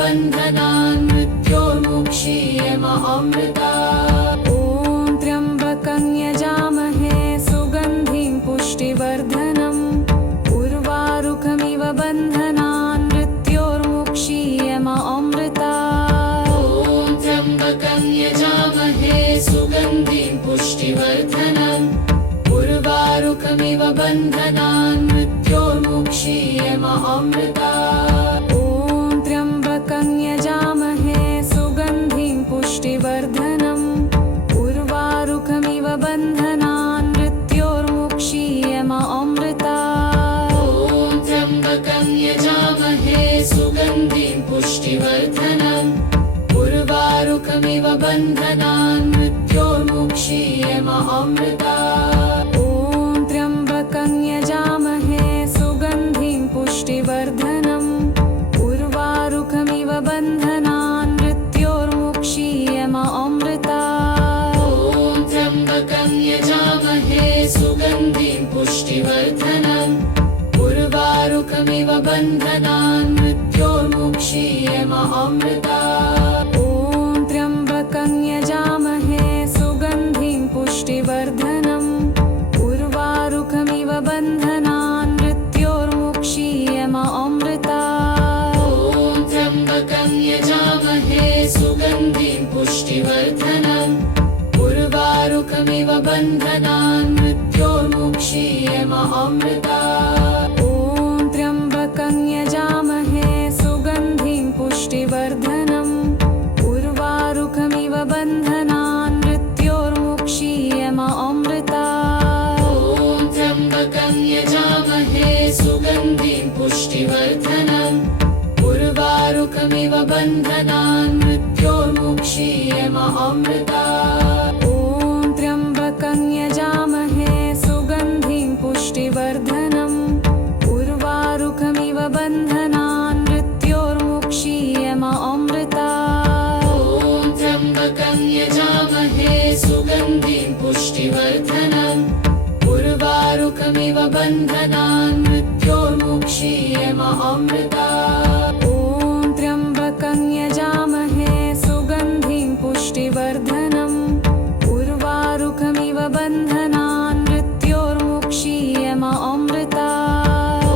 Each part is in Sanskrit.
बन्धनान् मृत्योर्मुक्षीयमामृता। ॐ त्र्यम्बकं यजामहे सुगन्धिं पुष्टिवर्धनम् उर्वारुकमिव बन्धनान् मृत्योर्मुक्षीयमामृता। ॐ त्र्यम्बकं यजामहे सुगन्धिं पुष्टिवर्धनम् उर्वारुकमिव बन्धनान् मृत्योर्मुक्षीयमामृता। ॐ त्र्यम्बकं यजामहे सुगन्धिं पुष्टिवर्धनम् उर्वारुकमिव बन्धनान् मृत्योर्मुक्षीयमामृता। ॐ त्र्यम्बकं यजामहे सुगन्धिं पुष्टिवर्धनम् उर्वारुकमिव बन्धनान् मृत्योर्मुक्षीयमामृता। ॐ त्र्यम्बकं यजामहे सुगन्धिं पुष्टिवर्धनम् उर्वारुकमिव बन्धनान् मृत्योर्मुक्षीयमामृता। ॐ त्र्यम्बकं यजामहे सुगन्धिं पुष्टिवर्धनम् उर्वारुकमिव बन्धनान् मृत्योर्मुक्षीयमामृता। ॐ त्र्यम्बकं यजामहे सुगन्धिं पुष्टिवर्धनम् उर्वारुकमिव बन्धनान् मृत्योर्मुक्षीयमामृता। ॐ त्र्यम्बकं यजामहे सुगन्धिं पुष्टिवर्धनम् उर्वारुकमिव बन्धनान् मृत्योर्मुक्षीयमामृता। ॐ त्र्यम्बकं यजामहे सुगन्धिं पुष्टिवर्धनम् उर्वारुकमिव बन्धनान् मृत्योर्मुक्षीयमामृता। ॐ त्र्यम्बकं यजामहे सुगन्धिं पुष्टिवर्धनम् उर्वारुकमिव बन्धनान् मृत्योर्मुक्षीयमामृता। ॐ त्र्यम्बकं यजामहे सुगन्धिं पुष्टिवर्धनम् उर्वारुकमिव बन्धनान् मृत्योर्मुक्षीयमामृता। ॐ त्र्यम्बकं यजामहे सुगन्धिं पुष्टिवर्धनम् उर्वारुकमिव बन्धनान् मृत्योर्मुक्षीयमामृता। ॐ त्र्यम्बकं यजामहे सुगन्धिं पुष्टिवर्धनम् उर्वारुकमिव बन्धनान् मृत्योर्मुक्षीयमामृता। ॐ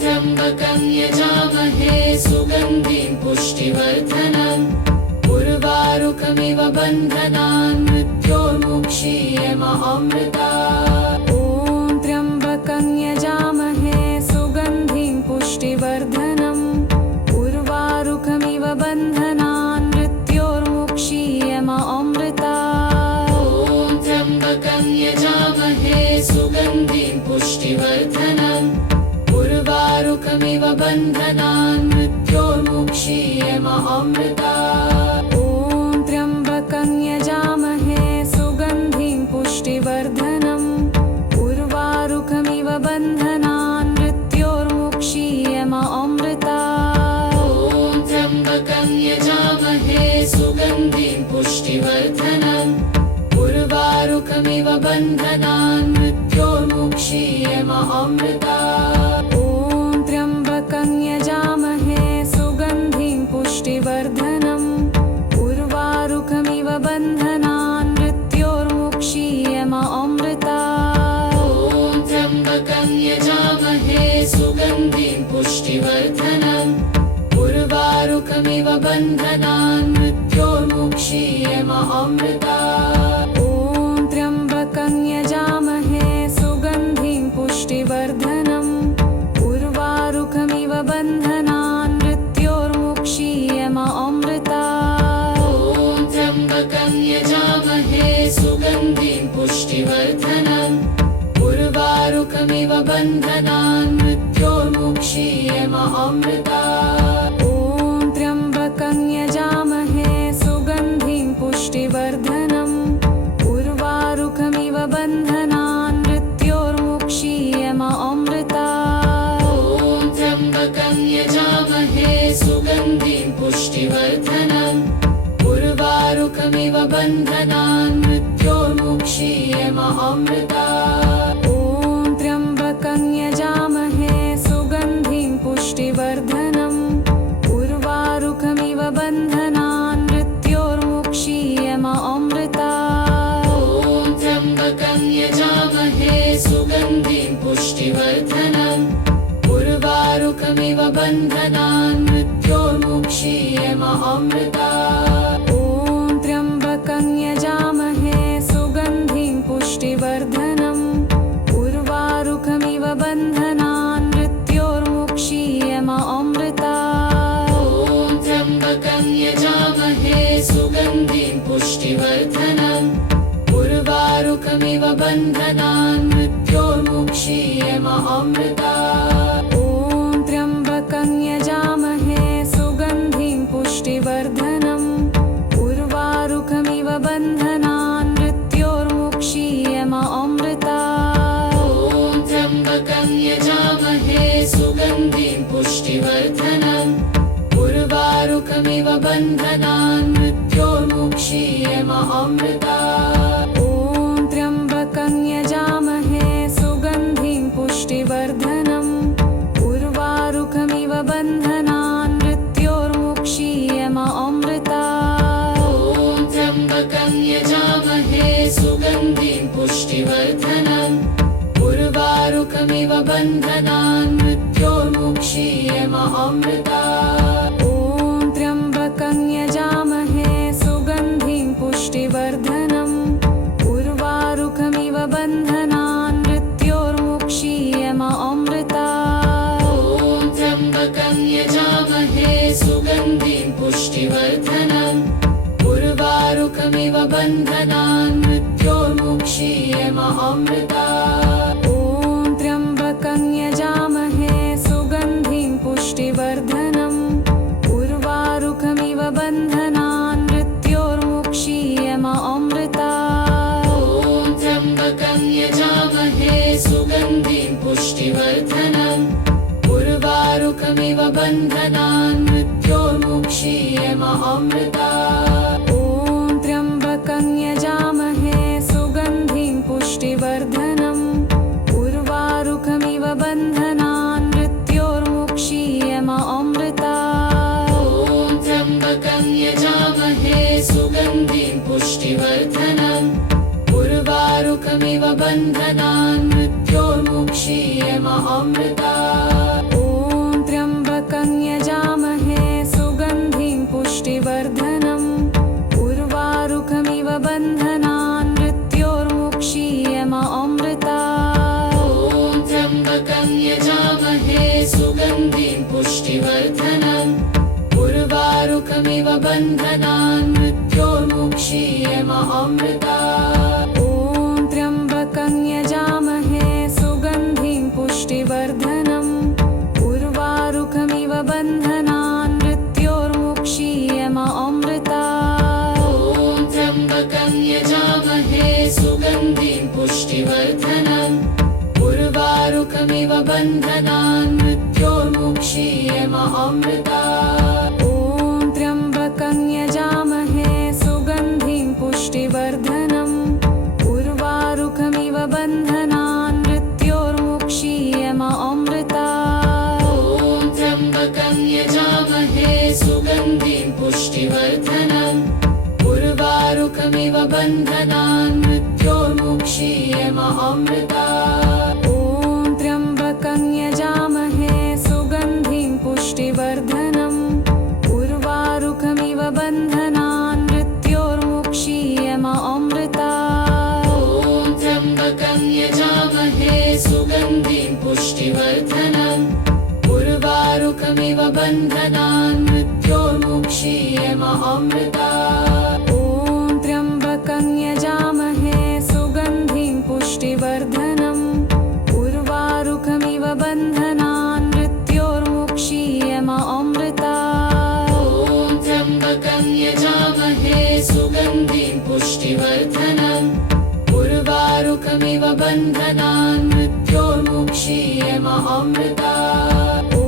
त्र्यम्बकं यजामहे सुगन्धिं पुष्टिवर्धनम् उर्वारुकमिव बन्धनान् मृत्योर्मुक्षीयमामृता। ॐ त्र्यम्बकं यजामहे सुगन्धिं पुष्टिवर्धनम् उर्वारुकमिव बन्धनान् मृत्योर्मुक्षीयमामृता। ॐ त्र्यम्बकं यजामहे सुगन्धिं पुष्टिवर्धनम् उर्वारुकमिव बन्धनान् मृत्योर्मुक्षीयमामृता। ॐ त्र्यम्बकं यजामहे सुगन्धिं पुष्टिवर्धनम् उर्वारुकमिव बन्धनान् मृत्योर्मुक्षीयमामृता। ॐ त्र्यम्बकं यजामहे सुगन्धिं पुष्टिवर्धनम् उर्वारुकमिव बन्धनान् मृत्योर्मुक्षीयमामृता। ॐ त्र्यम्बकं यजामहे सुगन्धिं पुष्टिवर्धनम् उर्वारुकमिव बन्धनान् मृत्योर्मुक्षीयमामृता। ॐ त्र्यम्बकं यजामहे सुगन्धिं पुष्टिवर्धनम् उर्वारुकमिव बन्धनान् मृत्योर्मुक्षीयमामृता। ॐ त्र्यम्बकं यजामहे सुगन्धिं पुष्टिवर्धनम् उर्वारुकमिव बन्धनान् मृत्योर्मुक्षीयमामृता। ॐ त्र्यम्बकं यजामहे सुगन्धिं पुष्टिवर्धनम् उर्वारुकमिव बन्धनान् मृत्योर्मुक्षीयमामृता। ॐ त्र्यम्बकं यजामहे सुगन्धिं पुष्टिवर्धनम् उर्वारुकमिव बन्धनान् मृत्योर्मुक्षीयमामृता। ॐ त्र्यम्बकं यजामहे सुगन्धिं पुष्टिवर्धनम् उर्वारुकमिव बन्धनान् मृत्योर्मुक्षीयमामृता। ॐ त्र्यम्बकं यजामहे सुगन्धिं पुष्टिवर्धनम् उर्वारुकमिव बन्धनान् मृत्योर्मुक्षीयमामृता ॐ त्र्यम्बकं यजामहे सुगन्धिं पुष्टिवर्धनम् उर्वारुकमिव बन्धनान् मृत्योर्मुक्षीयमामृता ॐ त्र्यम्बकं यजामहे सुगन्धिं पुष्टिवर्धनम् उर्वारुकमिव बन्धनान् मृत्योर्मुक्षीयमामृता ॐ त्र्यम्बकं यजामहे सुगन्धिं पुष्टिवर्धनम् उर्वारुकमिव बन्धनान् मृत्योर्मुक्षीयमामृता ॐ त्र्यम्बकं यजामहे सुगन्धिं पुष्टिवर्धनम् उर्वारुकमिव बन्धनान् मृत्योर्मुक्षीयमामृता ॐ त्र्यम्बकं यजामहे सुगन्धिं पुष्टिवर्धनम् उर्वारुकमिव बन्धनान् मृत्योर्मुक्षीयमामृता ॐ त्र्यम्बकं यजामहे सुगन्धिं पुष्टिवर्धनम् उर्वारुकमिव बन्धनान् मृत्योर्मुक्षीयमामृता ॐ त्र्यम्बकं यजामहे सुगन्धिं पुष्टिवर्धनम् उर्वारुकमिव बन्धनान् मृत्योर्मुक्षीयमामृता ॐ त्र्यम्बकं यजामहे सुगन्धिं पुष्टिवर्धनम् उर्वारुकमिव बन्धनान् मृत्योर्मुक्षीयमामृता ॐ त्र्यम्बकं यजामहे सुगन्धिं पुष्टिवर्धनम् उर्वारुकमिव बन्धनान् मृत्योर्मुक्षीयमामृता ॐ त्र्यम्बकं यजामहे सुगन्धिं पुष्टिवर्धनम् उर्वारुकमिव बन्धनान् मृत्योर्मुक्षीयमामृता ॐ त्र्यम्बकं यजामहे सुगन्धिं पुष्टिवर्धनम् उर्वारुकमिव बन्धनान् मृत्योर्मुक्षीयमामृता ॐ त्र्यम्बकं यजामहे सुगन्धिं पुष्टिवर्धनम् उर्वारुकमिव बन्धनान् मृत्योर्मुक्षीयमामृता ॐ त्र्यम्बकं यजामहे सुगन्धिं पुष्टिवर्धनम् उर्वारुकमिव बन्धनान् मृत्योर्मुक्षीयमामृता ॐ त्र्यम्बकं यजामहे सुगन्धिं पुष्टिवर्धनम् उर्वारुकमिव बन्धनान् मृत्योर्मुक्षीयमामृता ॐ त्र्यम्बकं यजामहे सुगन्धिं पुष्टिवर्धनम् उर्वारुकमिव बन्धनान् मृत्योर्मुक्षीयमामृता ॐ त्र्यम्बकं यजामहे सुगन्धिं पुष्टिवर्धनम् उर्वारुकमिव बन्धनान् मृत्योर्मुक्षीयमामृता ॐ त्र्यम्बकं यजामहे सुगन्धिं पुष्टिवर्धनम् उर्वारुकमिव बन्धनान् मृत्योर्मुक्षीयमामृता ॐ त्र्यम्बकं यजामहे सुगन्धिं पुष्टिवर्धनम् उर्वारुकमिव बन्धनान् मृत्योर्मुक्षीयमामृता ॐ त्र्यम्बकं यजामहे सुगन्धिं पुष्टिवर्धनम् उर्वारुकमिव बन्धनान् मृत्योर्मुक्षीयमामृता ॐ त्र्यम्बकं यजामहे सुगन्धिं पुष्टिवर्धनम् उर्वारुकमिव बन्धनान् मृत्योर्मुक्षीयमामृता ॐ त्र्यम्बकं यजामहे सुगन्धिं पुष्टिवर्धनम् उर्वारुकमिव बन्धनान् मृत्योर्मुक्षीयमामृता ॐ त्र्यम्बकं यजामहे सुगन्धिं पुष्टिवर्धनम् उर्वारुकमिव बन्धनान् मृत्योर्मुक्षीयमामृता ॐ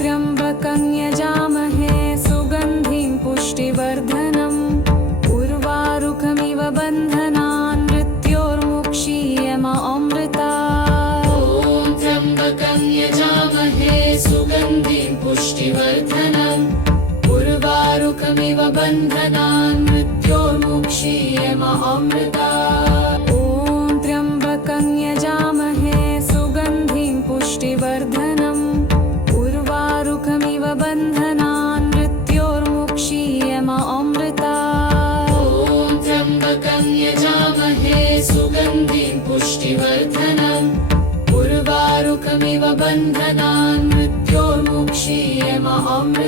त्र्यम्बकं यजामहे सुगन्धिं पुष्टिवर्धनम् उर्वारुकमिव बन्धनान् मृत्योर्मुक्षीयमामृता ॐ त्र्यम्बकं यजामहे सुगन्धिं पुष्टिवर्धनम् उर्वारुकमिव बन्धनान् मृत्योर्मुक्षीयमामृता ॐ त्र्यम्बकं यजामहे सुगन्धिं पुष्टिवर्धनम् उर्वारुकमिव बन्धनान्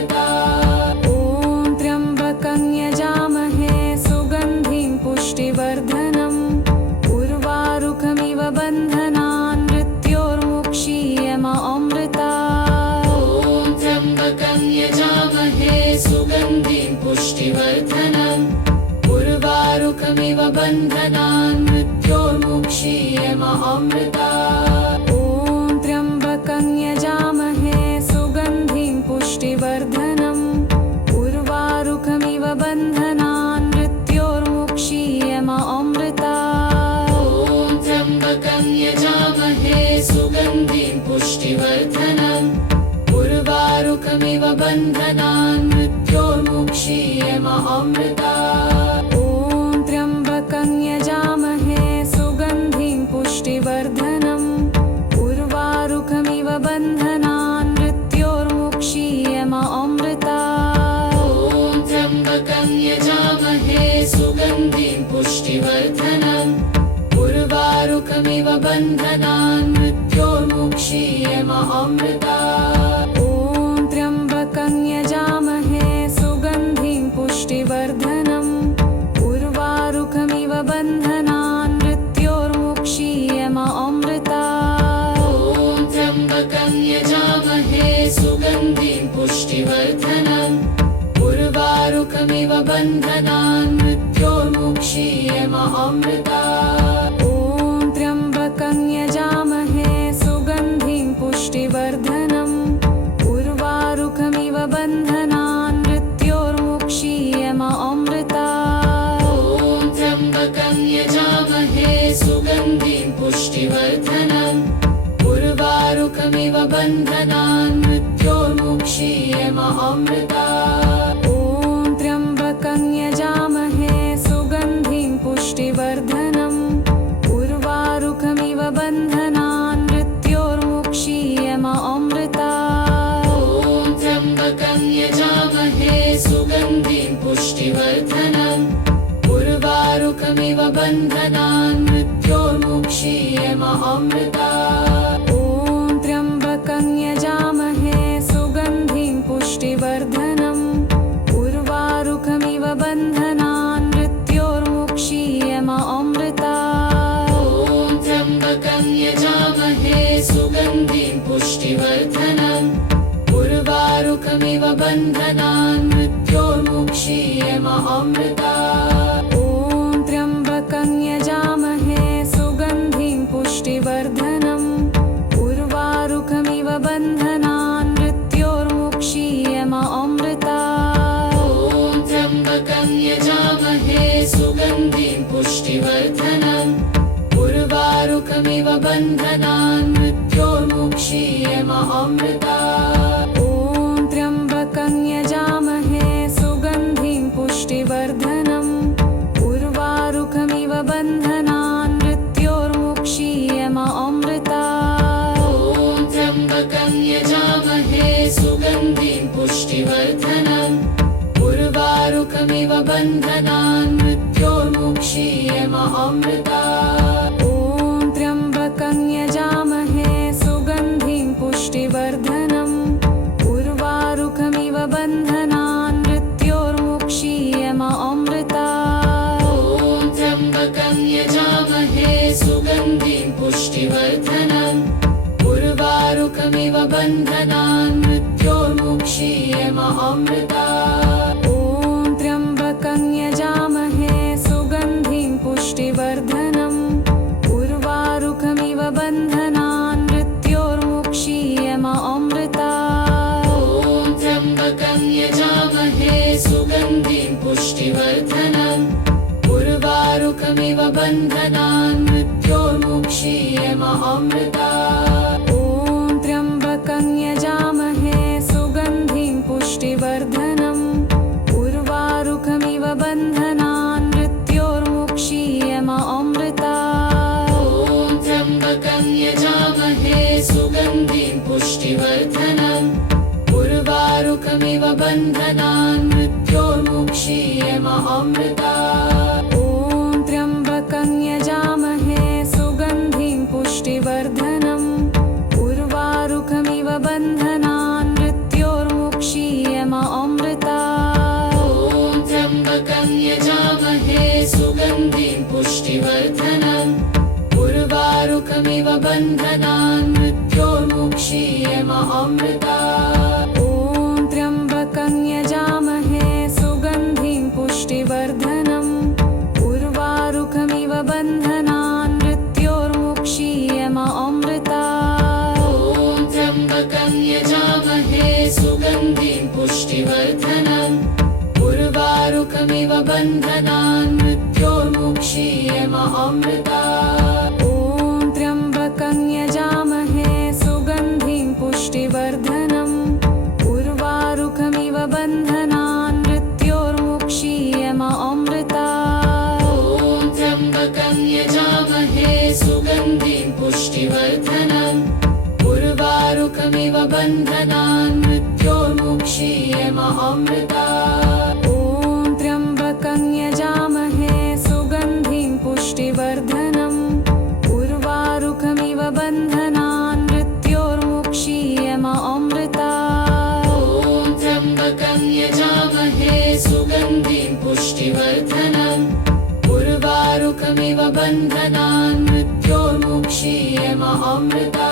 अमृता ॐ त्र्यम्बकं यजामहे सुगन्धिं पुष्टिवर्धनम् उर्वारुकमिव बन्धनान् मृत्योर्मुक्षीयमामृता ॐ त्र्यम्बकं यजामहे सुगन्धिं पुष्टिवर्धनम् उर्वारुकमिव बन्धनान् मृत्योर्मुक्षीयमामृता ॐ त्र्यम्बकं यजामहे सुगन्धिं पुष्टिवर्धनम् उर्वारुकमिव बन्धनान् मृत्योर्मुक्षीयमामृता ॐ त्र्यम्बकं यजामहे सुगन्धिं पुष्टिवर्धनम् उर्वारुकमिव बन्धनान् मृत्योर्मुक्षीयमामृता ॐ त्र्यम्बकं यजामहे सुगन्धिं पुष्टिवर्धनम् उर्वारुकमिव बन्धनान् मृत्योर्मुक्षीयमामृता ॐ त्र्यम्बकं यजामहे सुगन्धिं पुष्टिवर्धनम् उर्वारुकमिव बन्धनान् मृत्योर्मुक्षीयमामृता ॐ त्र्यम्बकं यजामहे सुगन्धिं पुष्टिवर्धनम् उर्वारुकमिव बन्धनान् मृत्योर्मुक्षीयमामृता ॐ त्र्यम्बकं यजामहे सुगन्धिं पुष्टिवर्धनम् उर्वारुकमिव बन्धनान् मृत्योर्मुक्षीयमामृता ॐ त्र्यम्बकं यजामहे सुगन्धिं पुष्टिवर्धनम् उर्वारुकमिव बन्धनान् मृत्योर्मुक्षीयमामृता ॐ त्र्यम्बकं यजामहे सुगन्धिं पुष्टिवर्धनम् उर्वारुकमिव बन्धनान् मृत्योर्मुक्षीयमामृता ॐ त्र्यम्बकं यजामहे सुगन्धिं पुष्टिवर्धनम् उर्वारुकमिव बन्धनान् मृत्योर्मुक्षीयमामृता ॐ त्र्यम्बकं यजामहे सुगन्धिं पुष्टिवर्धनम् उर्वारुकमिव बन्धनान् मृत्योर्मुक्षीयमामृता ॐ त्र्यम्बकं यजामहे सुगन्धिं पुष्टिवर्धनम् उर्वारुकमिव बन्धनान् मृत्योर्मुक्षीयमामृता ॐ त्र्यम्बकं यजामहे सुगन्धिं पुष्टिवर्धनम् उर्वारुकमिव बन्धनान् मृत्योर्मुक्षीयमामृता ॐ त्र्यम्बकं यजामहे सुगन्धिं पुष्टिवर्धनम् उर्वारुकमिव बन्धनान् मृत्योर्मुक्षीयमामृता ॐ त्र्यम्बकं यजामहे सुगन्धिं पुष्टिवर्धनम् उर्वारुकमिव बन्धनान् मृत्योर्मुक्षीयमामृता ॐ त्र्यम्बकं यजामहे सुगन्धिं पुष्टिवर्धनम् उर्वारुकमिव बन्धनान् मृत्योर्मुक्षीयमामृता ॐ त्र्यम्बकं यजामहे सुगन्धिं पुष्टिवर्धनम् उर्वारुकमिव बन्धनान् मृत्योर्मुक्षीयमामृता ॐ त्र्यम्बकं यजामहे सुगन्धिं पुष्टिवर्धनम् उर्वारुकमिव बन्धनान् मृत्योर्मुक्षीयमामृता ॐ त्र्यम्बकं यजामहे सुगन्धिं पुष्टिवर्धनम् उर्वारुकमिव बन्धनान् मृत्योर्मुक्षीयमामृता ॐ त्र्यम्बकं यजामहे सुगन्धिं पुष्टिवर्धनम् उर्वारुकमिव बन्धनान् मृत्योर्मुक्षीयमामृता ॐ त्र्यम्बकं यजामहे सुगन्धिं पुष्टिवर्धनम् उर्वारुकमिव बन्धनान् मृत्योर्मुक्षीयमामृता ॐ त्र्यम्बकं यजामहे सुगन्धिं पुष्टिवर्धनम् उर्वारुकमिव बन्धनान् मृत्योर्मुक्षीयमामृता ॐ त्र्यम्बकं यजामहे सुगन्धिं पुष्टिवर्धनम् उर्वारुकमिव बन्धनान् मृत्योर्मुक्षीयमामृता ॐ त्र्यम्बकं यजामहे सुगन्धिं पुष्टिवर्धनम् उर्वारुकमिव बन्धनान् मृत्योर्मुक्षीयमामृता अमृता। ॐ त्र्यम्बकं यजामहे सुगन्धिं पुष्टिवर्धनम् उर्वारुकमिव बन्धनान् मृत्योर्मुक्षीयमामृता। ॐ त्र्यम्बकं यजामहे सुगन्धिं पुष्टिवर्धनम् उर्वारुकमिव बन्धनान् मृत्योर्मुक्षीयमामृता। ॐ त्र्यम्बकं यजामहे सुगन्धिं पुष्टिवर्धनम् उर्वारुकमिव बन्धनान् मृत्योर्मुक्षीयमामृता। ॐ त्र्यम्बकं यजामहे सुगन्धिं पुष्टिवर्धनम् उर्वारुकमिव बन्धनान् मृत्योर्मुक्षीयमामृता। ॐ त्र्यम्बकं यजामहे सुगन्धिं पुष्टिवर्धनम् उर्वारुकमिव बन्धनान् मृत्योर्मुक्षीयमामृता। ॐ त्र्यम्बकं यजामहे सुगन्धिं पुष्टिवर्धनम् उर्वारुकमिव बन्धनान् मृत्योर्मुक्षीयमामृता। ॐ त्र्यम्बकं यजामहे सुगन्धिं पुष्टिवर्धनम् उर्वारुकमिव बन्धनान् मृत्योर्मुक्षीयमामृता।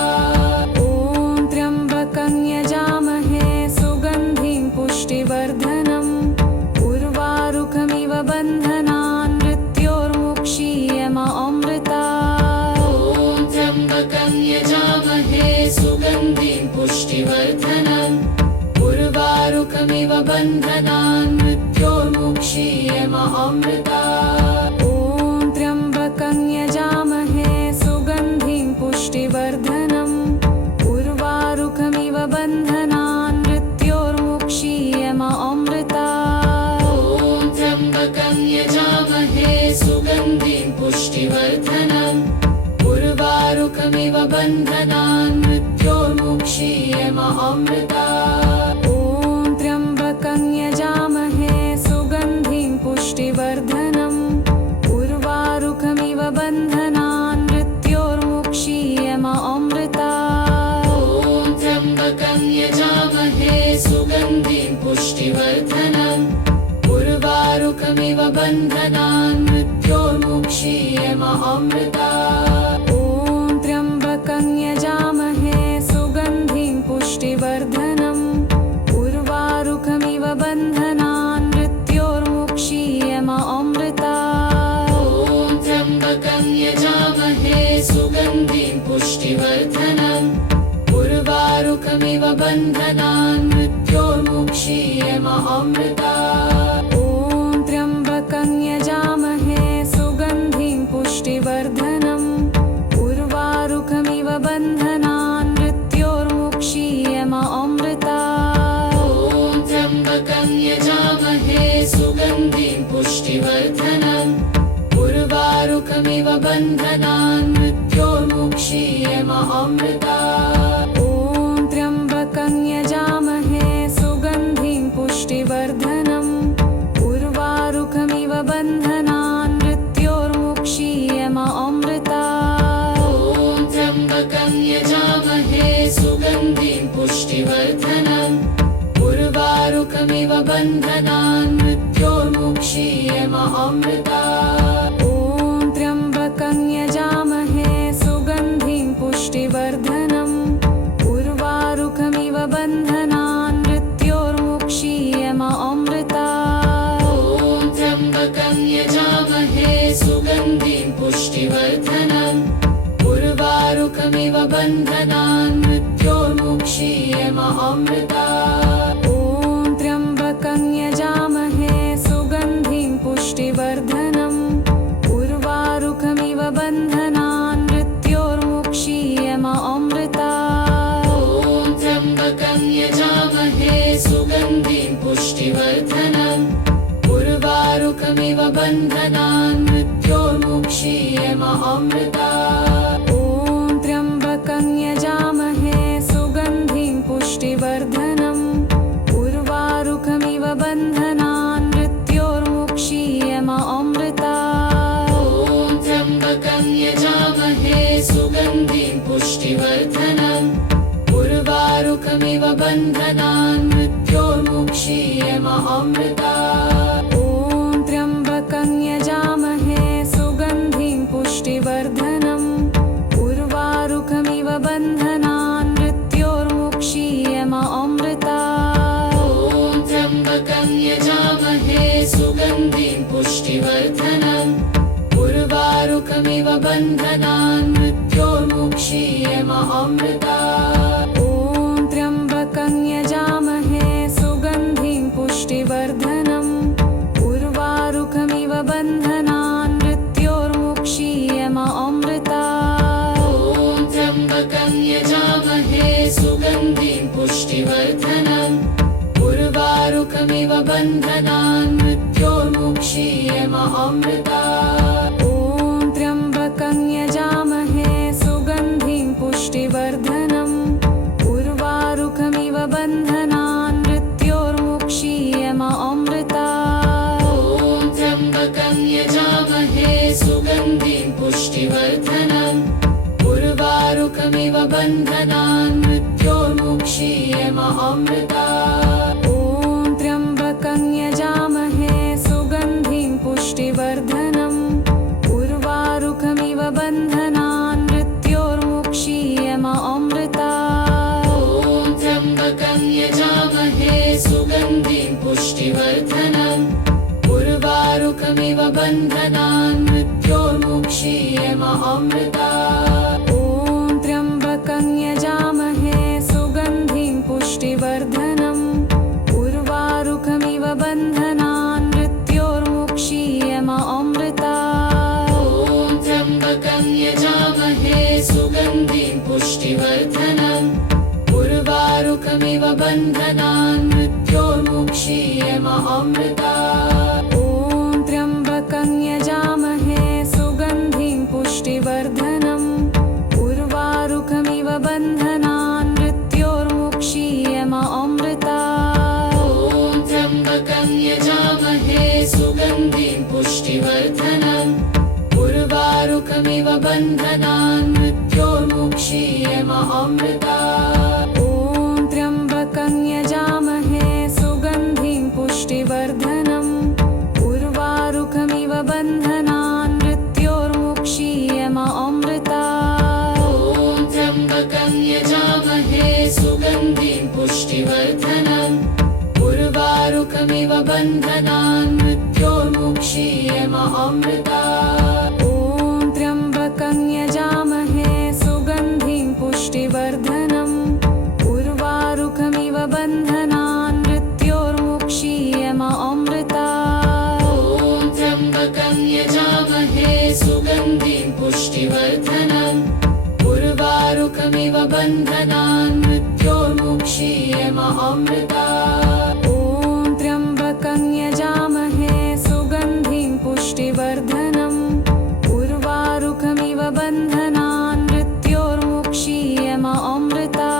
ॐ त्र्यम्बकं यजामहे सुगन्धिं पुष्टिवर्धनम् उर्वारुकमिव बन्धनान् मृत्योर्मुक्षीयमामृता। ॐ त्र्यम्बकं यजामहे सुगन्धिं पुष्टिवर्धनम् उर्वारुकमिव बन्धनान् मृत्योर्मुक्षीयमामृता। ॐ त्र्यम्बकं यजामहे सुगन्धिं पुष्टिवर्धनम् उर्वारुकमिव बन्धनान् मृत्योर्मुक्षीयमामृता। ॐ त्र्यम्बकं यजामहे सुगन्धिं पुष्टिवर्धनम् उर्वारुकमिव बन्धनान् मृत्योर्मुक्षीयमामृता। ॐ त्र्यम्बकं यजामहे सुगन्धिं पुष्टिवर्धनम् उर्वारुकमिव बन्धनान् मृत्योर्मुक्षीयमामृता। ॐ त्र्यम्बकं यजामहे सुगन्धिं पुष्टिवर्धनम् उर्वारुकमिव बन्धनान् मृत्योर्मुक्षीयमामृता। ॐ त्र्यम्बकं यजामहे सुगन्धिं पुष्टिवर्धनम् उर्वारुकमिव बन्धनान् मृत्योर्मुक्षीयमामृता। ॐ त्र्यम्बकं यजामहे सुगन्धिं पुष्टिवर्धनम् उर्वारुकमिव बन्धनान् मृत्योर्मुक्षीयमामृता। ॐ त्र्यम्बकं यजामहे सुगन्धिं पुष्टिवर्धनम् उर्वारुकमिव बन्धनान् मृत्योर्मुक्षीयमामृता। ॐ त्र्यम्बकं यजामहे सुगन्धिं पुष्टिवर्धनम् उर्वारुकमिव बन्धनान् मृत्योर्मुक्षीयमामृता। ॐ त्र्यम्बकं यजामहे सुगन्धिं पुष्टिवर्धनम् उर्वारुकमिव बन्धनान् मृत्योर्मुक्षीयमामृता। ॐ त्र्यम्बकं यजामहे सुगन्धिं पुष्टिवर्धनम् उर्वारुकमिव बन्धनान् मृत्योर्मुक्षीयमामृता। ॐ त्र्यम्बकं यजामहे सुगन्धिं पुष्टिवर्धनम् उर्वारुकमिव बन्धनान् मृत्योर्मुक्षीयमामृता। ॐ त्र्यम्बकं यजामहे सुगन्धिं पुष्टिवर्धनम् उर्वारुकमिव बन्धनान् मृत्योर्मुक्षीयमामृता। ॐ त्र्यम्बकं यजामहे सुगन्धिं पुष्टिवर्धनम् उर्वारुकमिव बन्धनान् मृत्योर्मुक्षीयमामृता। ॐ त्र्यम्बकं यजामहे सुगन्धिं पुष्टिवर्धनम् उर्वारुकमिव बन्धनान् मृत्योर्मुक्षीयमामृता। ॐ त्र्यम्बकं यजामहे सुगन्धिं पुष्टिवर्धनम् उर्वारुकमिव बन्धनान् मृत्योर्मुक्षीयमामृता। ॐ त्र्यम्बकं यजामहे सुगन्धिं पुष्टिवर्धनम् उर्वारुकमिव बन्धनान् मृत्योर्मुक्षीयमामृता। यम अमृता ॐ त्र्यम्बकं यजामहे सुगन्धिं पुष्टिवर्धनम् उर्वारुकमिव बन्धनान् मृत्योर्मुक्षीयमामृता ॐ त्र्यम्बकं यजामहे सुगन्धिं पुष्टिवर्धनम् उर्वारुकमिव बन्धनान् मृत्योर्मुक्षीयमामृता ॐ त्र्यम्बकं यजामहे सुगन्धिं पुष्टिवर्धनम् उर्वारुकमिव बन्धनान् मृत्योर्मुक्षीयमामृता ॐ त्र्यम्बकं यजामहे सुगन्धिं पुष्टिवर्धनम् उर्वारुकमिव बन्धनान् मृत्योर्मुक्षीयमामृता ॐ त्र्यम्बकं यजामहे सुगन्धिं पुष्टिवर्धनम् उर्वारुकमिव बन्धनान् मृत्योर्मुक्षीयमामृता ॐ त्र्यम्बकं यजामहे सुगन्धिं पुष्टिवर्धनम् उर्वारुकमिव बन्धनान् मृत्योर्मुक्षीयमामृता ॐ त्र्यम्बकं यजामहे सुगन्धिं पुष्टिवर्धनम् उर्वारुकमिव बन्धनान् मृत्योर्मुक्षीयमामृता ॐ त्र्यम्बकं यजामहे सुगन्धिं पुष्टिवर्धनम् उर्वारुकमिव बन्धनान् मृत्योर्मुक्षीयमामृता ॐ त्र्यम्बकं यजामहे सुगन्धिं पुष्टिवर्धनम् उर्वारुकमिव बन्धनान् मृत्योर्मुक्षीयमामृता ॐ त्र्यम्बकं यजामहे सुगन्धिं पुष्टिवर्धनम् उर्वारुकमिव बन्धनान् मृत्योर्मुक्षीयमामृता ॐ त्र्यम्बकं यजामहे सुगन्धिं पुष्टिवर्धनम् उर्वारुकमिव बन्धनान् मृत्योर्मुक्षीयमामृता ॐ त्र्यम्बकं यजामहे सुगन्धिं पुष्टिवर्धनम् उर्वारुकमिव बन्धनान् मृत्योर्मुक्षीयमामृता ॐ त्र्यम्बकं यजामहे सुगन्धिं पुष्टिवर्धनम् उर्वारुकमिव बन्धनान् मृत्योर्मुक्षीयमामृता ॐ त्र्यम्बकं यजामहे सुगन्धिं पुष्टिवर्धनम् उर्वारुकमिव बन्धनान् मृत्योर्मुक्षीयमामृता ॐ त्र्यम्बकं यजामहे सुगन्धिं पुष्टिवर्धनम् उर्वारुकमिव बन्धनान् मृत्योर्मुक्षीयमामृता ॐ त्र्यम्बकं यजामहे सुगन्धिं पुष्टिवर्धनम् उर्वारुकमिव बन्धनान् मृत्योर्मुक्षीयमामृता ॐ त्र्यम्बकं यजामहे सुगन्धिं पुष्टिवर्धनम् उर्वारुकमिव बन्धनान् मृत्योर्मुक्षीयमामृता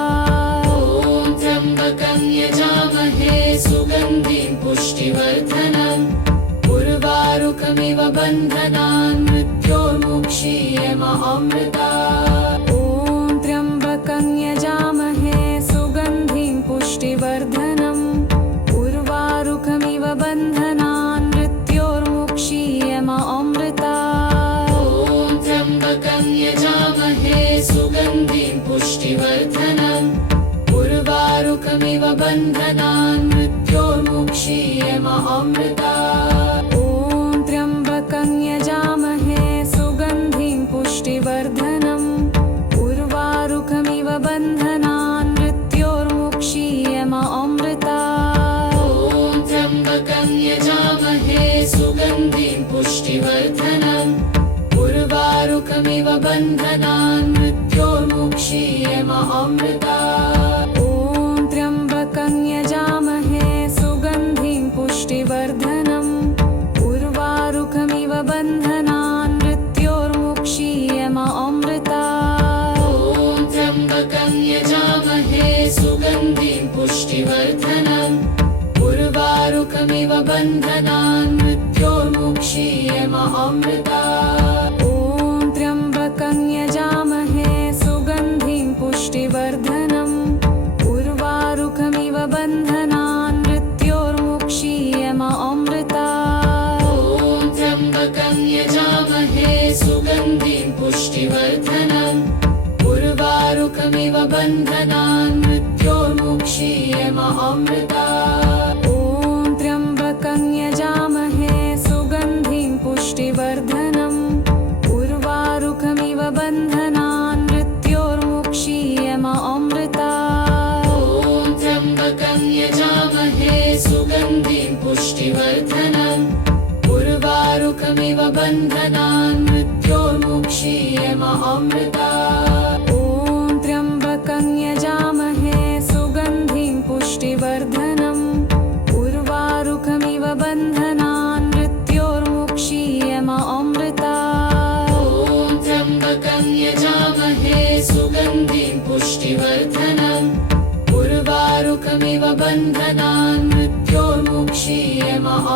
ॐ त्र्यम्बकं यजामहे सुगन्धिं पुष्टिवर्धनम् उर्वारुकमिव बन्धनान् मृत्योर्मुक्षीयमामृता ॐ त्र्यम्बकं यजामहे सुगन्धिं पुष्टिवर्धनम् उर्वारुकमिव बन्धनान् मृत्योर्मुक्षीयमामृता ॐ त्र्यम्बकं यजामहे सुगन्धिं पुष्टिवर्धनम् उर्वारुकमिव बन्धनान् मृत्योर्मुक्षीयमामृता ॐ त्र्यम्बकं यजामहे सुगन्धिं पुष्टिवर्धनम् उर्वारुकमिव बन्धनान् मृत्योर्मुक्षीयमामृता ॐ त्र्यम्बकं यजामहे सुगन्धिं पुष्टिवर्धनम् उर्वारुकमिव बन्धनान् मृत्योर्मुक्षीयमामृता ॐ त्र्यम्बकं यजामहे सुगन्धिं पुष्टिवर्धनम् उर्वारुकमिव बन्धनान् मृत्योर्मुक्षीयमामृता ॐ त्र्यम्बकं यजामहे सुगन्धिं पुष्टिवर्धनम् उर्वारुकमिव बन्धनान् मृत्योर्मुक्षीयमामृता ॐ त्र्यम्बकं यजामहे सुगन्धिं पुष्टिवर्धनम् उर्वारुकमिव बन्धनान्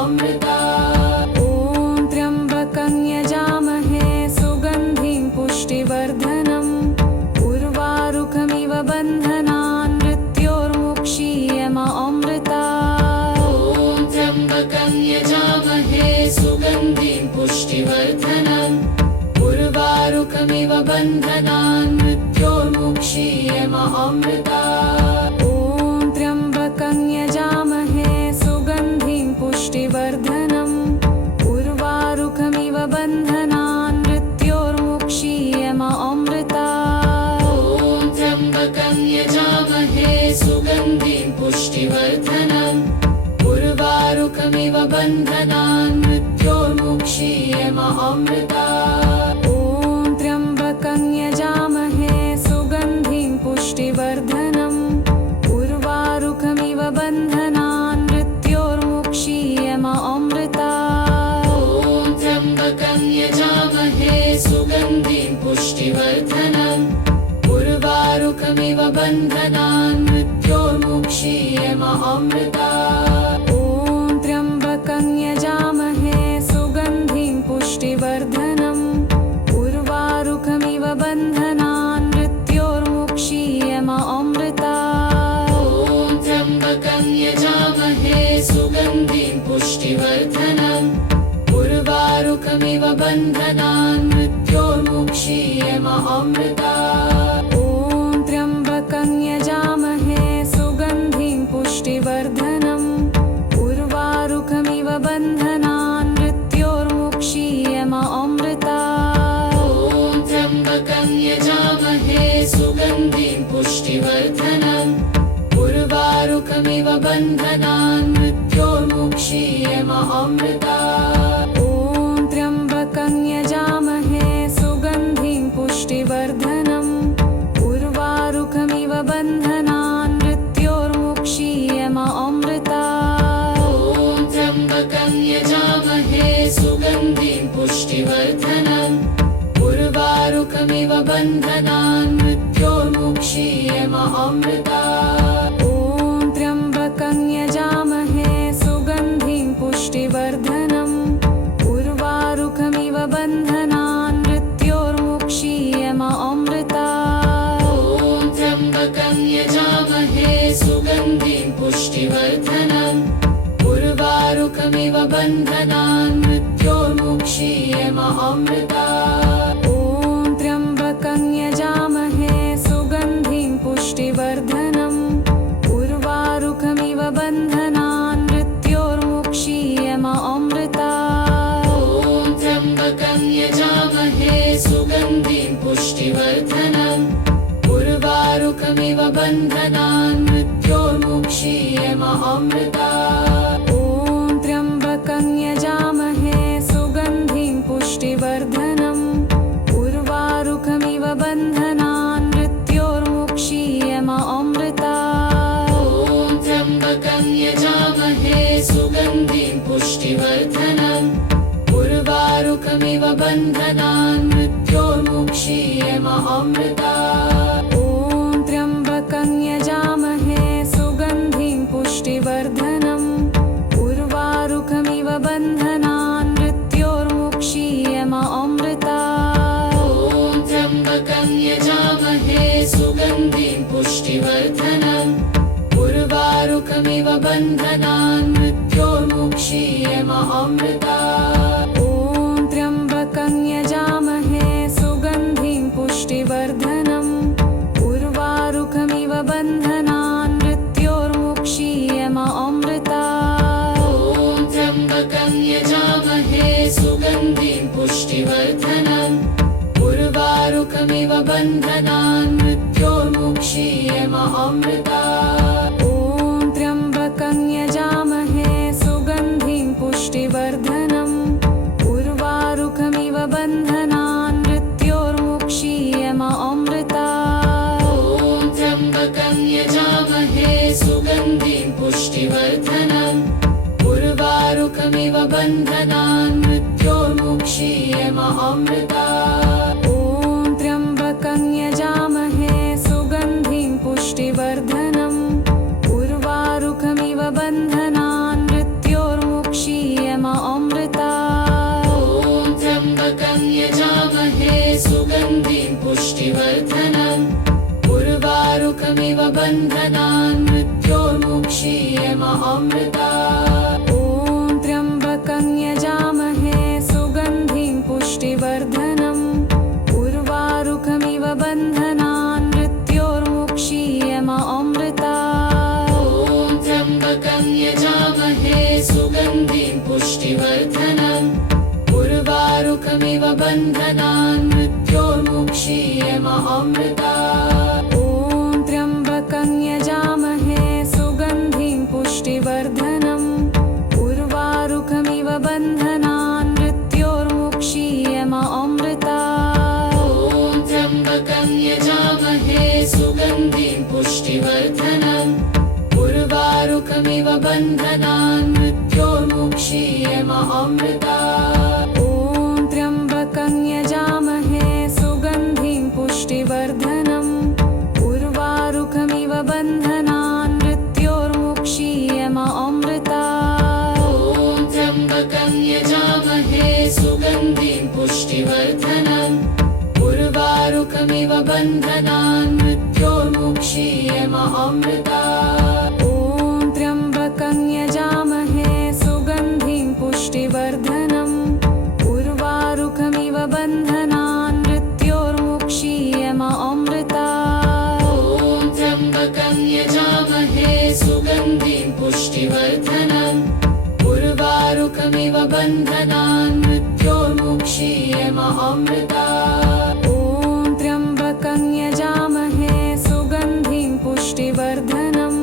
अमृता ॐ त्र्यम्बकं यजामहे सुगन्धिं पुष्टिवर्धनम् उर्वारुकमिव बन्धनान् मृत्योर्मुक्षीयमामृता ॐ त्र्यम्बकं यजामहे सुगन्धिं पुष्टिवर्धनम् उर्वारुकमिव बन्धनान् मृत्योर्मुक्षीयमामृता ॐ त्र्यम्बकं यजामहे सुगन्धिं पुष्टिवर्धनम् उर्वारुकमिव बन्धनान् मृत्योर्मुक्षीयमामृता ॐ त्र्यम्बकं यजामहे सुगन्धिं पुष्टिवर्धनम् उर्वारुकमिव बन्धनान् मृत्योर्मुक्षीयमामृता ॐ त्र्यम्बकं यजामहे सुगन्धिं पुष्टिवर्धनम् उर्वारुकमिव बन्धनान् मृत्योर्मुक्षीयमामृता ॐ त्र्यम्बकं यजामहे सुगन्धिं पुष्टिवर्धनम् उर्वारुकमिव बन्धनान् मृत्योर्मुक्षीयमामृता ॐ त्र्यम्बकं यजामहे सुगन्धिं पुष्टिवर्धनम् उर्वारुकमिव बन्धनान् मृत्योर्मुक्षीयमामृता ॐ त्र्यम्बकं यजामहे सुगन्धिं पुष्टिवर्धनम् उर्वारुकमिव बन्धनान् मृत्योर्मुक्षीयमामृता ॐ त्र्यम्बकं यजामहे सुगन्धिं पुष्टिवर्धनम् उर्वारुकमिव बन्धनान् मृत्योर्मुक्षीयमामृता ॐ त्र्यम्बकं यजामहे सुगन्धिं पुष्टिवर्धनम् उर्वारुकमिव बन्धनान् मृत्योर्मुक्षीयमामृता ॐ त्र्यम्बकं यजामहे सुगन्धिं पुष्टिवर्धनम् उर्वारुकमिव बन्धनान् मृत्योर्मुक्षीयमामृता ॐ त्र्यम्बकं यजामहे सुगन्धिं पुष्टिवर्धनम् उर्वारुकमिव बन्धनान् मृत्योर्मुक्षीयमामृता ॐ त्र्यम्बकं यजामहे सुगन्धिं पुष्टिवर्धनम् उर्वारुकमिव बन्धनान् मृत्योर्मुक्षीयमामृता ॐ त्र्यम्बकं यजामहे सुगन्धिं पुष्टिवर्धनम् उर्वारुकमिव बन्धनान् मृत्योर्मुक्षीयमामृता ॐ त्र्यम्बकं यजामहे सुगन्धिं पुष्टिवर्धनम् उर्वारुकमिव बन्धनान् मृत्योर्मुक्षीयमामृता ॐ त्र्यम्बकं यजामहे सुगन्धिं पुष्टिवर्धनम् उर्वारुकमिव बन्धनान् मृत्योर्मुक्षीयमामृता ॐ त्र्यम्बकं यजामहे सुगन्धिं पुष्टिवर्धनम् उर्वारुकमिव बन्धनान् मृत्योर्मुक्षीयमामृता ॐ त्र्यम्बकं यजामहे सुगन्धिं पुष्टिवर्धनम् उर्वारुकमिव बन्धनान् मृत्योर्मुक्षीयमामृता ॐ त्र्यम्बकं यजामहे सुगन्धिं पुष्टिवर्धनम् उर्वारुकमिव बन्धनान् मृत्योर्मुक्षीयमामृता ॐ त्र्यम्बकं यजामहे सुगन्धिं पुष्टिवर्धनम् उर्वारुकमिव बन्धनान् मृत्योर्मुक्षीयमामृता ॐ त्र्यम्बकं यजामहे सुगन्धिं पुष्टिवर्धनम् उर्वारुकमिव बन्धनान् मृत्योर्मुक्षीयमामृता ॐ त्र्यम्बकं यजामहे सुगन्धिं पुष्टिवर्धनम् उर्वारुकमिव बन्धनान् मृत्योर्मुक्षीयमामृता ॐ त्र्यम्बकं यजामहे सुगन्धिं पुष्टिवर्धनम् उर्वारुकमिव बन्धनान् मृत्योर्मुक्षीयमामृता ॐ त्र्यम्बकं यजामहे सुगन्धिं पुष्टिवर्धनम् उर्वारुकमिव बन्धनान् मृत्योर्मुक्षीयमामृता ॐ त्र्यम्बकं यजामहे सुगन्धिं पुष्टिवर्धनम् उर्वारुकमिव बन्धनान् मृत्योर्मुक्षीयमामृता यजामहे सुगन्धिं पुष्टिवर्धनम् उर्वारुकमिव बन्धनान् मृत्योर्मुक्षीयमामृतात्। ॐ त्र्यम्बकं यजामहे सुगन्धिं पुष्टिवर्धनम् उर्वारुकमिव बन्धनान् मृत्योर्मुक्षीयमामृतात्। ॐ त्र्यम्बकं यजामहे सुगन्धिं पुष्टिवर्धनम् उर्वारुकमिव बन्धनान् मृत्योर्मुक्षीयमामृतात्। ॐ त्र्यम्बकं यजामहे सुगन्धिं पुष्टिवर्धनम् उर्वारुकमिव बन्धनान् मृत्योर्मुक्षीयमामृतात्। ॐ त्र्यम्बकं यजामहे सुगन्धिं पुष्टिवर्धनम् उर्वारुकमिव बन्धनान् मृत्योर्मुक्षीयमामृतात्। ॐ त्र्यम्बकं यजामहे सुगन्धिं पुष्टिवर्धनम् उर्वारुकमिव बन्धनान् मृत्योर्मुक्षीयमामृतात्। ॐ त्र्यम्बकं यजामहे सुगन्धिं पुष्टिवर्धनम् उर्वारुकमिव बन्धनान् मृत्योर्मुक्षीयमामृतात्। ॐ त्र्यम्बकं यजामहे सुगन्धिं पुष्टिवर्धनम्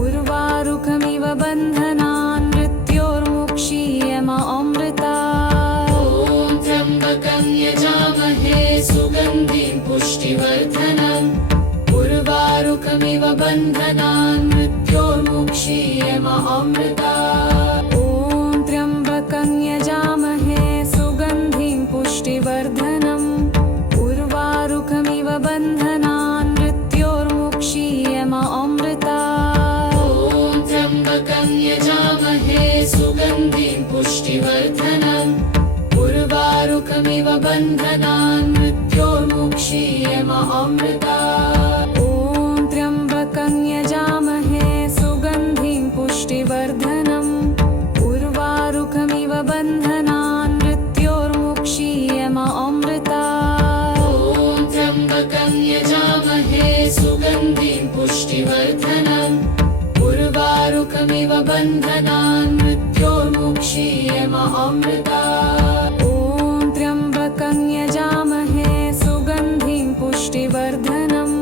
उर्वारुकमिव बन्धनान् मृत्योर्मुक्षीयमामृतात्। ॐ त्र्यम्बकं यजामहे सुगन्धिं पुष्टिवर्धनम् उर्वारुकमिव बन्धनान् मृत्योर्मुक्षीयमामृतात्। ॐ त्र्यम्बकं यजामहे सुगन्धिं पुष्टिवर्धनम् उर्वारुकमिव बन्धनान् मृत्योर्मुक्षीयमामृतात्। ॐ त्र्यम्बकं यजामहे सुगन्धिं पुष्टिवर्धनम् उर्वारुकमिव बन्धनान् मृत्योर्मुक्षीयमामृतात्। ॐ त्र्यम्बकं यजामहे सुगन्धिं पुष्टिवर्धनम् उर्वारुकमिव बन्धनान् मृत्योर्मुक्षीयमामृतात्। ॐ त्र्यम्बकं यजामहे सुगन्धिं पुष्टिवर्धनम् उर्वारुकमिव बन्धनान् मृत्योर्मुक्षीयमामृतात्। ॐ त्र्यम्बकं यजामहे सुगन्धिं पुष्टिवर्धनम्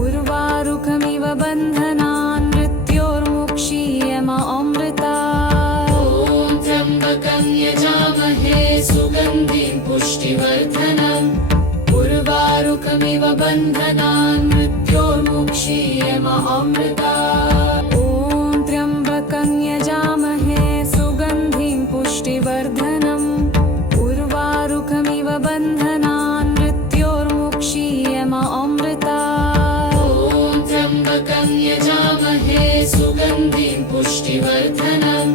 उर्वारुकमिव बन्धनान् मृत्योर्मुक्षीयमामृतात्। ॐ त्र्यम्बकं यजामहे सुगन्धिं पुष्टिवर्धनम् उर्वारुकमिव बन्धनान् मृत्योर्मुक्षीयमामृतात्। ॐ त्र्यम्बकं यजामहे सुगन्धिं पुष्टिवर्धनम् उर्वारुकमिव बन्धनान् मृत्योर्मुक्षीयमामृतात्। ॐ त्र्यम्बकं यजामहे सुगन्धिं पुष्टिवर्धनम्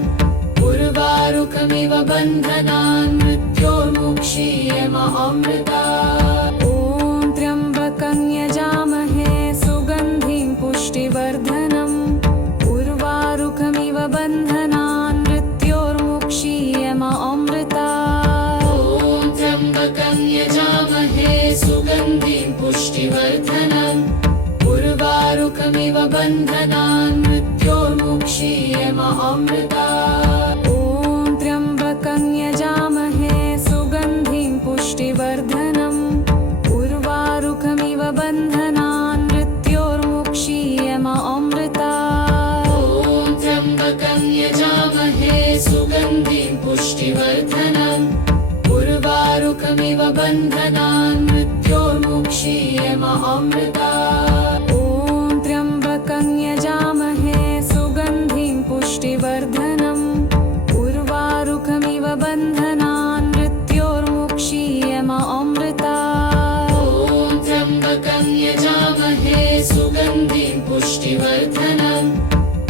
उर्वारुकमिव बन्धनान् मृत्योर्मुक्षीयमामृतात्। ॐ त्र्यम्बकं यजामहे सुगन्धिं पुष्टिवर्धनम् उर्वारुकमिव बन्धनान् मृत्योर्मुक्षीयमामृतात्। ॐ त्र्यम्बकं यजामहे सुगन्धिं पुष्टिवर्धनम् उर्वारुकमिव बन्धनान् मृत्योर्मुक्षीयमामृतात्। ॐ त्र्यम्बकं यजामहे सुगन्धिं पुष्टिवर्धनम् उर्वारुकमिव बन्धनान् मृत्योर्मुक्षीयमामृतात्। ॐ त्र्यम्बकं यजामहे सुगन्धिं पुष्टिवर्धनम् उर्वारुकमिव बन्धनान् मृत्योर्मुक्षीयमामृतात्। ॐ त्र्यम्बकं यजामहे सुगन्धिं पुष्टिवर्धनम् उर्वारुकमिव बन्धनान् मृत्योर्मुक्षीयमामृतात्। ॐ त्र्यम्बकं यजामहे सुगन्धिं पुष्टिवर्धनम्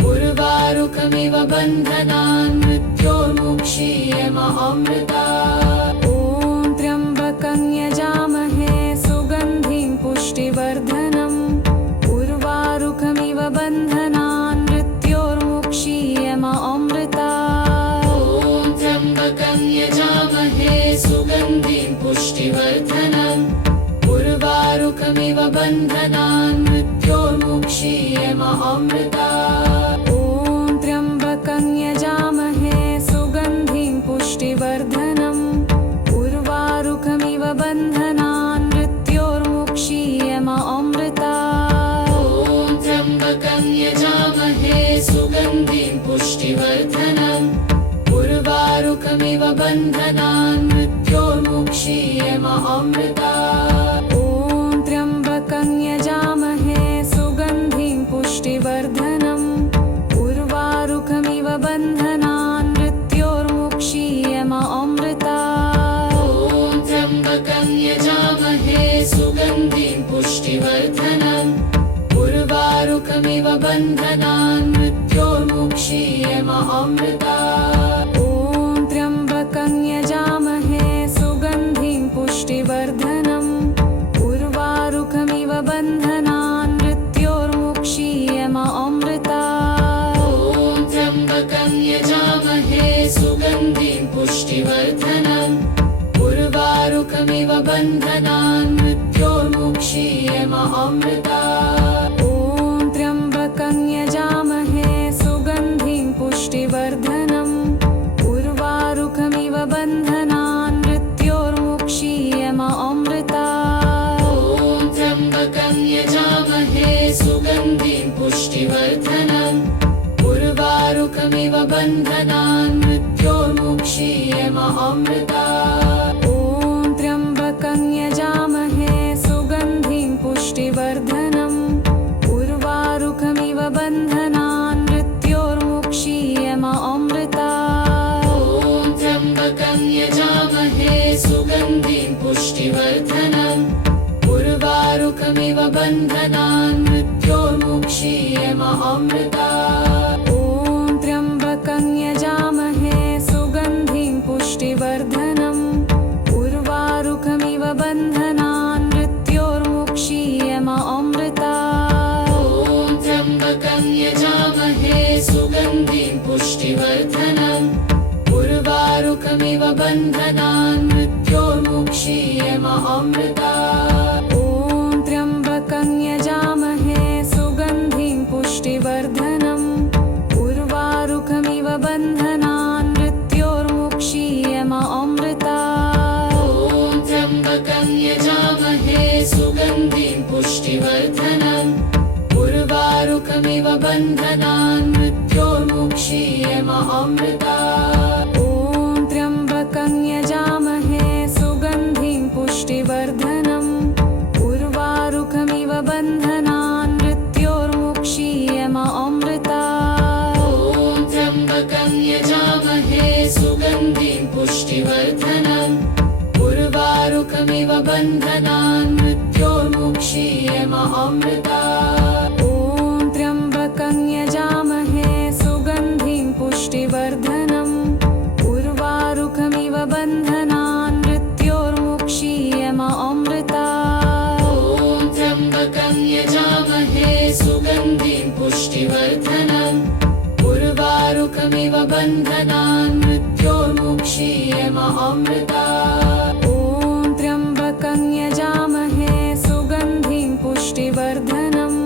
उर्वारुकमिव बन्धनान् मृत्योर्मुक्षीयमामृतात्। ॐ त्र्यम्बकं यजामहे सुगन्धिं पुष्टिवर्धनम् उर्वारुकमिव बन्धनान् मृत्योर्मुक्षीयमामृतात्। ॐ त्र्यम्बकं यजामहे सुगन्धिं पुष्टिवर्धनम् उर्वारुकमिव बन्धनान् मृत्योर्मुक्षीयमामृतात्। ॐ त्र्यम्बकं बन्धनान् मृत्योर्मुक्षीयमामृतात् ॐ त्र्यम्बकं यजामहे सुगन्धिं पुष्टिवर्धनम् उर्वारुकमिव बन्धनान् मृत्योर्मुक्षीयमामृतात् ॐ त्र्यम्बकं यजामहे सुगन्धिं पुष्टिवर्धनम् उर्वारुकमिव बन्धनान् मृत्योर्मुक्षीयमामृतात् ॐ त्र्यम्बकं यजामहे सुगन्धिं पुष्टिवर्धनम् उर्वारुकमिव बन्धनान् मृत्योर्मुक्षीयमामृतात् ॐ त्र्यम्बकं यजामहे सुगन्धिं पुष्टिवर्धनम् उर्वारुकमिव बन्धनान् मृत्योर्मुक्षीयमामृतात् ॐ त्र्यम्बकं यजामहे सुगन्धिं पुष्टिवर्धनम् उर्वारुकमिव बन्धनान् मृत्योर्मुक्षीयमामृतात् ॐ त्र्यम्बकं यजामहे सुगन्धिं पुष्टिवर्धनम् उर्वारुकमिव बन्धनान् मृत्योर्मुक्षीयमामृतात् ॐ त्र्यम्बकं यजामहे सुगन्धिं पुष्टिवर्धनम् उर्वारुकमिव बन्धनान् मृत्योर्मुक्षीयमामृतात् ॐ त्र्यम्बकं यजामहे सुगन्धिं पुष्टिवर्धनम् उर्वारुकमिव बन्धनान् मृत्योर्मुक्षीयमामृतात् ॐ त्र्यम्बकं यजामहे सुगन्धिं पुष्टिवर्धनम् उर्वारुकमिव बन्धनान् मृत्योर्मुक्षीयमामृतात् ॐ त्र्यम्बकं यजामहे सुगन्धिं पुष्टिवर्धनम् उर्वारुकमिव बन्धनान् मृत्योर्मुक्षीयमामृतात् ॐ त्र्यम्बकं यजामहे सुगन्धिं पुष्टिवर्धनम् उर्वारुकमिव बन्धनान् मृत्योर्मुक्षीयमामृतात् ॐ त्र्यम्बकं यजामहे सुगन्धिं पुष्टिवर्धनम् उर्वारुकमिव बन्धनान् मृत्योर्मुक्षीयमामृतात् ॐ त्र्यम्बकं यजामहे सुगन्धिं पुष्टिवर्धनम् उर्वारुकमिव बन्धनान् मृत्योर्मुक्षीयमामृतात् ॐ त्र्यम्बकं यजामहे सुगन्धिं पुष्टिवर्धनम् उर्वारुकमिव बन्धनान् मृत्योर्मुक्षीयमामृतात् ॐ त्र्यम्बकं यजामहे सुगन्धिं पुष्टिवर्धनम् उर्वारुकमिव बन्धनान् मृत्योर्मुक्षीयमामृतात् ॐ त्र्यम्बकं यजामहे सुगन्धिं पुष्टिवर्धनम् उर्वारुकमिव बन्धनान् मृत्योर्मुक्षीयमामृतात् ॐ त्र्यम्बकं यजामहे सुगन्धिं पुष्टिवर्धनम्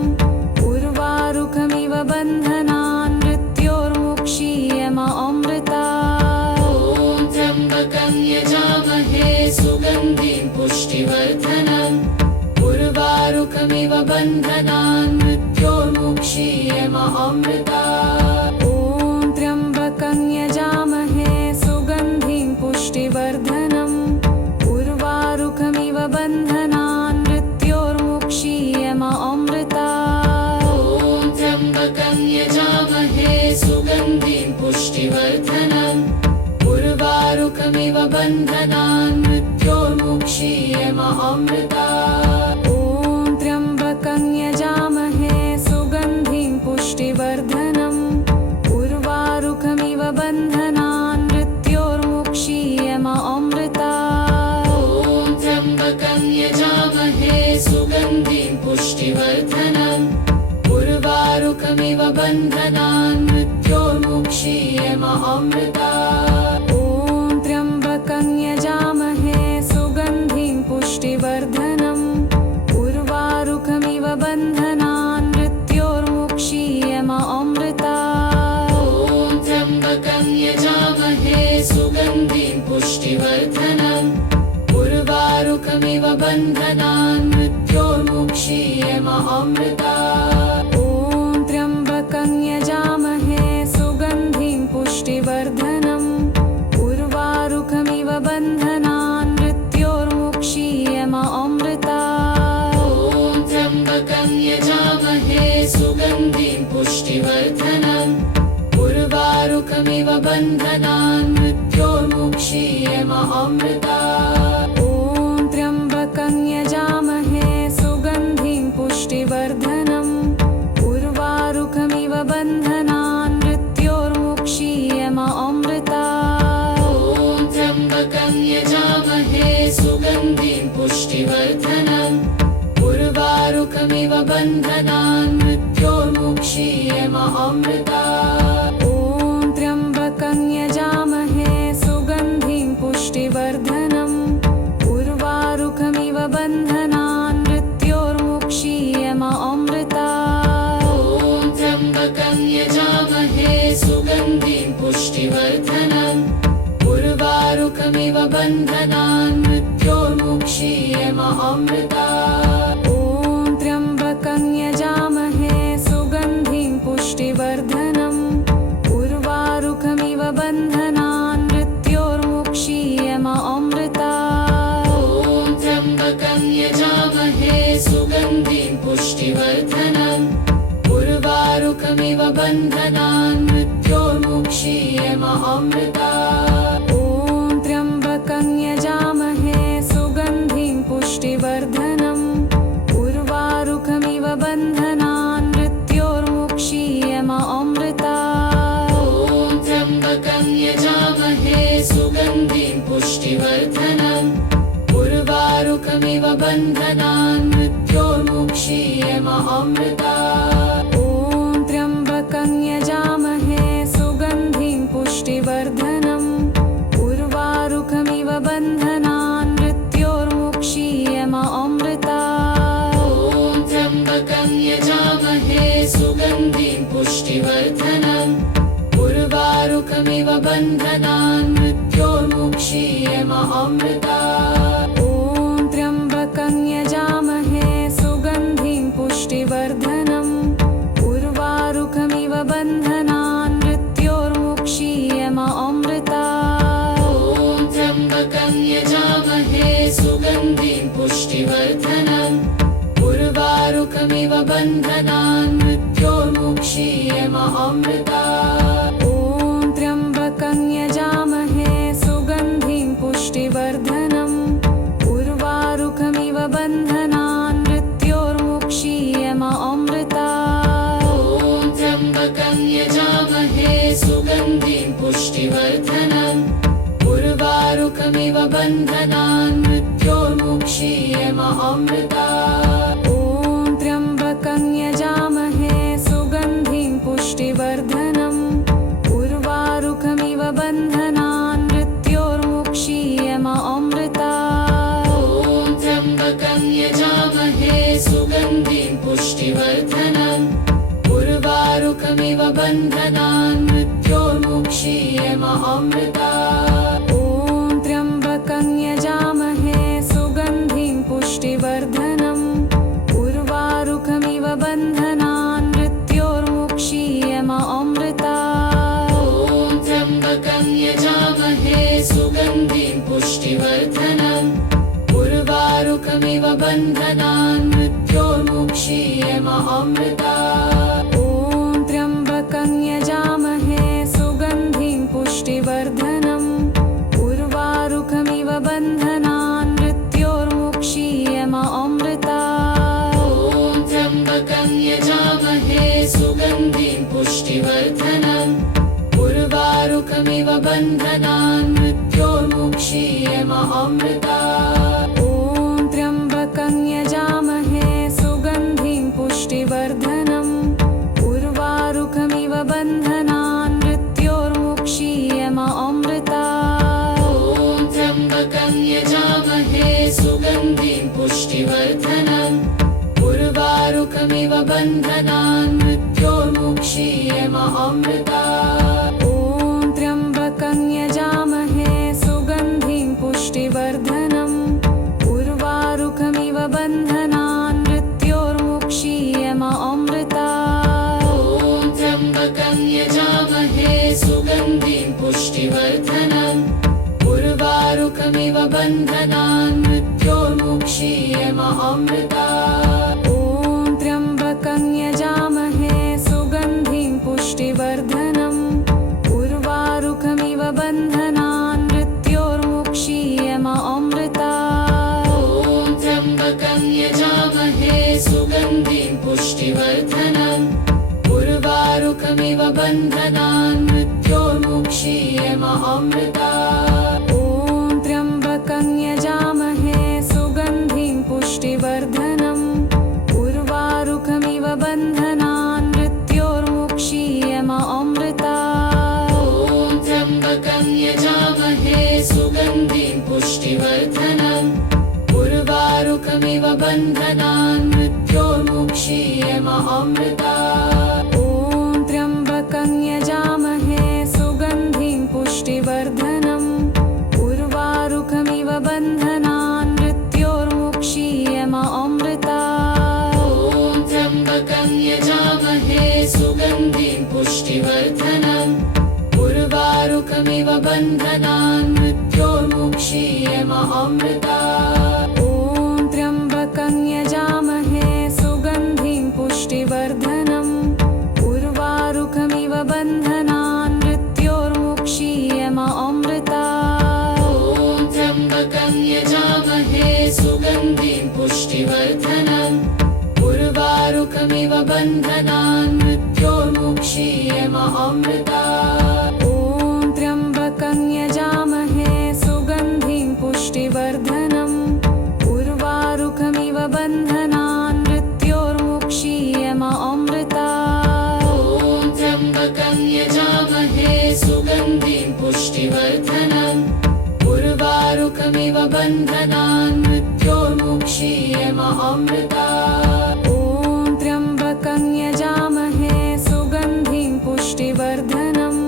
उर्वारुकमिव बन्धनान् मृत्योर्मुक्षीयमामृतात् ॐ त्र्यम्बकं यजामहे सुगन्धिं पुष्टिवर्धनम् उर्वारुकमिव बन्धनान् मृत्योर्मुक्षीयमामृतात् ॐ त्र्यम्बकं यजामहे सुगन्धिं पुष्टिवर्धनम् उर्वारुकमिव बन्धनान् मृत्योर्मुक्षीयमामृतात् ॐ त्र्यम्बकं यजामहे सुगन्धिं पुष्टिवर्धनम् उर्वारुकमिव बन्धनान् मृत्योर्मुक्षीयमामृतात् ॐ त्र्यम्बकं यजामहे सुगन्धिं पुष्टिवर्धनम् उर्वारुकमिव बन्धनान् मृत्योर्मुक्षीयमामृतात् ॐ त्र्यम्बकं यजामहे सुगन्धिं पुष्टिवर्धनम् उर्वारुकमिव बन्धनान् मृत्योर्मुक्षीयमामृतात् ॐ त्र्यम्बकं यजामहे सुगन्धिं पुष्टिवर्धनम् उर्वारुकमिव बन्धनान् मृत्योर्मुक्षीयमामृतात् ॐ त्र्यम्बकं यजामहे सुगन्धिं पुष्टिवर्धनम् उर्वारुकमिव बन्धनान् मृत्योर्मुक्षीयमामृतात् ॐ त्र्यम्बकं यजामहे सुगन्धिं पुष्टिवर्धनम् उर्वारुकमिव बन्धनान् मृत्योर्मुक्षीयमामृतात्। ॐ त्र्यम्बकं यजामहे सुगन्धिं पुष्टिवर्धनम् उर्वारुकमिव बन्धनान् मृत्योर्मुक्षीयमामृतात्। ॐ त्र्यम्बकं यजामहे सुगन्धिं पुष्टिवर्धनम् उर्वारुकमिव बन्धनान् मृत्योर्मुक्षीयमामृतात्। ॐ त्र्यम्बकं यजामहे सुगन्धिं पुष्टिवर्धनम् उर्वारुकमिव बन्धनान् मृत्योर्मुक्षीयमामृतात्। ॐ त्र्यम्बकं यजामहे सुगन्धिं पुष्टिवर्धनम् उर्वारुकमिव बन्धनान् मृत्योर्मुक्षीयमामृतात्। ॐ त्र्यम्बकं यजामहे सुगन्धिं पुष्टिवर्धनम् उर्वारुकमिव बन्धनान् मृत्योर्मुक्षीयमामृतात्। ॐ त्र्यम्बकं यजामहे सुगन्धिं पुष्टिवर्धनम् उर्वारुकमिव बन्धनान् मृत्योर्मुक्षीयमामृतात्। ॐ त्र्यम्बकं यजामहे सुगन्धिं पुष्टिवर्धनम् उर्वारुकमिव बन्धनान् मृत्योर्मुक्षीयमामृतात्। ॐ त्र्यम्बकं यजामहे सुगन्धिं पुष्टिवर्धनम् उर्वारुकमिव बन्धनान् मृत्योर्मुक्षीयमामृतात्। ॐ त्र्यम्बकं यजामहे सुगन्धिं पुष्टिवर्धनम् उर्वारुकमिव बन्धनान् मृत्योर्मुक्षीयमामृतात्। ॐ त्र्यम्बकं यजामहे सुगन्धिं पुष्टिवर्धनम् उर्वारुकमिव बन्धनान् मृत्योर्मुक्षीयमामृतात्। ॐ त्र्यम्बकं यजामहे सुगन्धिं पुष्टिवर्धनम् उर्वारुकमिव बन्धनान् मृत्योर्मुक्षीयमामृतात्। ॐ त्र्यम्बकं यजामहे सुगन्धिं पुष्टिवर्धनम् उर्वारुकमिव बन्धनान् मृत्योर्मुक्षीयमामृतात्। ॐ त्र्यम्बकं यजामहे सुगन्धिं पुष्टिवर्धनम् उर्वारुकमिव बन्धनान् मृत्योर्मुक्षीयमामृतात्। ॐ त्र्यम्बकं यजामहे सुगन्धिं पुष्टिवर्धनम् उर्वारुकमिव बन्धनान् मृत्योर्मुक्षीयमामृतात्। ॐ त्र्यम्बकं यजामहे सुगन्धिं पुष्टिवर्धनम् उर्वारुकमिव बन्धनान् मृत्योर्मुक्षीयमामृतात्। ॐ त्र्यम्बकं यजामहे सुगन्धिं पुष्टिवर्धनम् उर्वारुकमिव बन्धनान् मृत्योर्मुक्षीयमामृतात्। ॐ त्र्यम्बकं यजामहे सुगन्धिं पुष्टिवर्धनम् उर्वारुकमिव बन्धनान् मृत्योर्मुक्षीयमामृतात्। ॐ त्र्यम्बकं यजामहे सुगन्धिं पुष्टिवर्धनम् उर्वारुकमिव बन्धनान् मृत्योर्मुक्षीयमामृतात्। ॐ त्र्यम्बकं यजामहे सुगन्धिं पुष्टिवर्धनम् उर्वारुकमिव बन्धनान् मृत्योर्मुक्षीयमामृतात्। ॐ त्र्यम्बकं यजामहे सुगन्धिं पुष्टिवर्धनम् उर्वारुकमिव बन्धनान् मृत्योर्मुक्षीयमामृतात्। ॐ त्र्यम्बकं यजामहे सुगन्धिं पुष्टिवर्धनम् उर्वारुकमिव बन्धनान् मृत्योर्मुक्षीयमामृतात्। ॐ त्र्यम्बकं यजामहे सुगन्धिं पुष्टिवर्धनम् उर्वारुकमिव बन्धनान् मृत्योर्मुक्षीयमामृतात्। ॐ त्र्यम्बकं यजामहे सुगन्धिं पुष्टिवर्धनम् उर्वारुकमिव बन्धनान् मृत्योर्मुक्षीयमामृतात्। ॐ त्र्यम्बकं यजामहे सुगन्धिं पुष्टिवर्धनम् उर्वारुकमिव बन्धनान् मृत्योर्मुक्षीयमामृतात्। ॐ त्र्यम्बकं यजामहे सुगन्धिं पुष्टिवर्धनम् उर्वारुकमिव अमृता ॐ त्र्यम्बकं यजामहे सुगन्धिं पुष्टिवर्धनम् उर्वारुकमिव बन्धनान् मृत्योर्मुक्षीयमामृता ॐ त्र्यम्बकं यजामहे सुगन्धिं पुष्टिवर्धनम् उर्वारुकमिव बन्धनान् मृत्योर्मुक्षीयमामृता ॐ त्र्यम्बकं यजामहे सुगन्धिं पुष्टिवर्धनम् उर्वारुकमिव बन्धनान् मृत्योर्मुक्षीयमामृता ॐ त्र्यम्बकं यजामहे सुगन्धिं पुष्टिवर्धनम् उर्वारुकमिव बन्धनान् मृत्योर्मुक्षीयमामृता ॐ त्र्यम्बकं यजामहे सुगन्धिं पुष्टिवर्धनम् उर्वारुकमिव बन्धनान् मृत्योर्मुक्षीयमामृता ॐ त्र्यम्बकं यजामहे सुगन्धिं पुष्टिवर्धनम् उर्वारुकमिव बन्धनान् मृत्योर्मुक्षीयमामृता ॐ त्र्यम्बकं यजामहे सुगन्धिं पुष्टिवर्धनम् उर्वारुकमिव बन्धनान् मृत्योर्मुक्षीयमामृता ॐ त्र्यम्बकं यजामहे सुगन्धिं पुष्टिवर्धनम् उर्वारुकमिव बन्धनान् मृत्योर्मुक्षीयमामृता ॐ त्र्यम्बकं यजामहे सुगन्धिं पुष्टिवर्धनम्